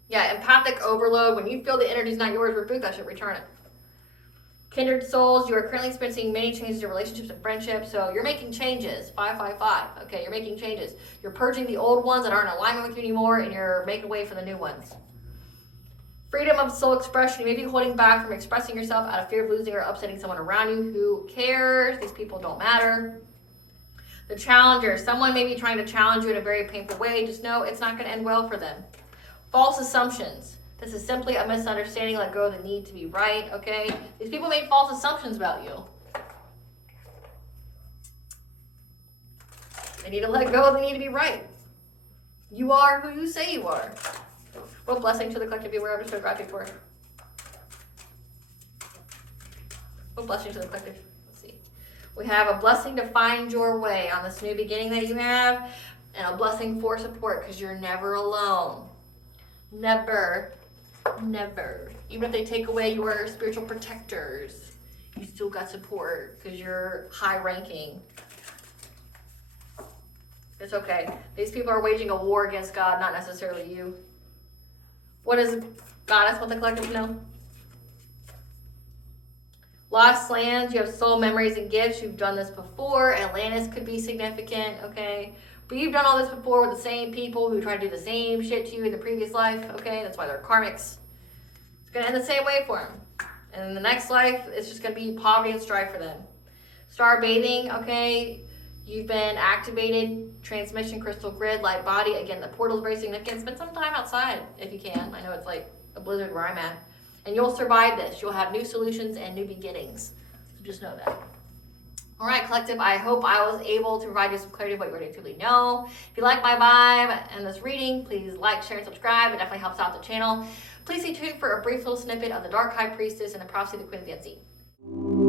Yeah, empathic overload. When you feel the energy's not yours, reboot that shit, return it. Kindred souls, you are currently experiencing many changes in relationships and friendships, so you're making changes. 555. Okay, you're making changes. You're purging the old ones that aren't in alignment with you anymore, and you're making way for the new ones. Freedom of soul expression. You may be holding back from expressing yourself out of fear of losing or upsetting someone around you. Who cares? These people don't matter. The challenger. Someone may be trying to challenge you in a very painful way. Just know it's not going to end well for them. False assumptions. This is simply a misunderstanding. Let go of the need to be right, okay? These people made false assumptions about you. They need to let go of the need to be right. You are who you say you are. What blessing to the collective be aware of, so gratitude for. What blessing to the collective? Let's see. We have a blessing to find your way on this new beginning that you have, and a blessing for support because you're never alone. Never. Never. Even if they take away your spiritual protectors, you still got support because you're high ranking. It's okay. These people are waging a war against God, not necessarily you. What does Goddess want the collective to know? Lost lands, you have soul memories and gifts. You've done this before. Atlantis could be significant, okay? But you've done all this before with the same people who try to do the same shit to you in the previous life, okay? That's why they're karmics. It's going to end the same way for them. And in the next life, it's just going to be poverty and strife for them. Star bathing, okay? You've been activated. Transmission, crystal grid, light body. Again, the portal is very significant. Spend some time outside if you can. I know it's like a blizzard where I'm at. And you'll survive this. You'll have new solutions and new beginnings. So just know that. All right, collective, I hope I was able to provide you some clarity of what you already truly know. If you like my vibe and this reading, please like, share, and subscribe. It definitely helps out the channel. Please stay tuned for a brief little snippet of the Dark High Priestess and the Prophecy of the Queen of the Unseen.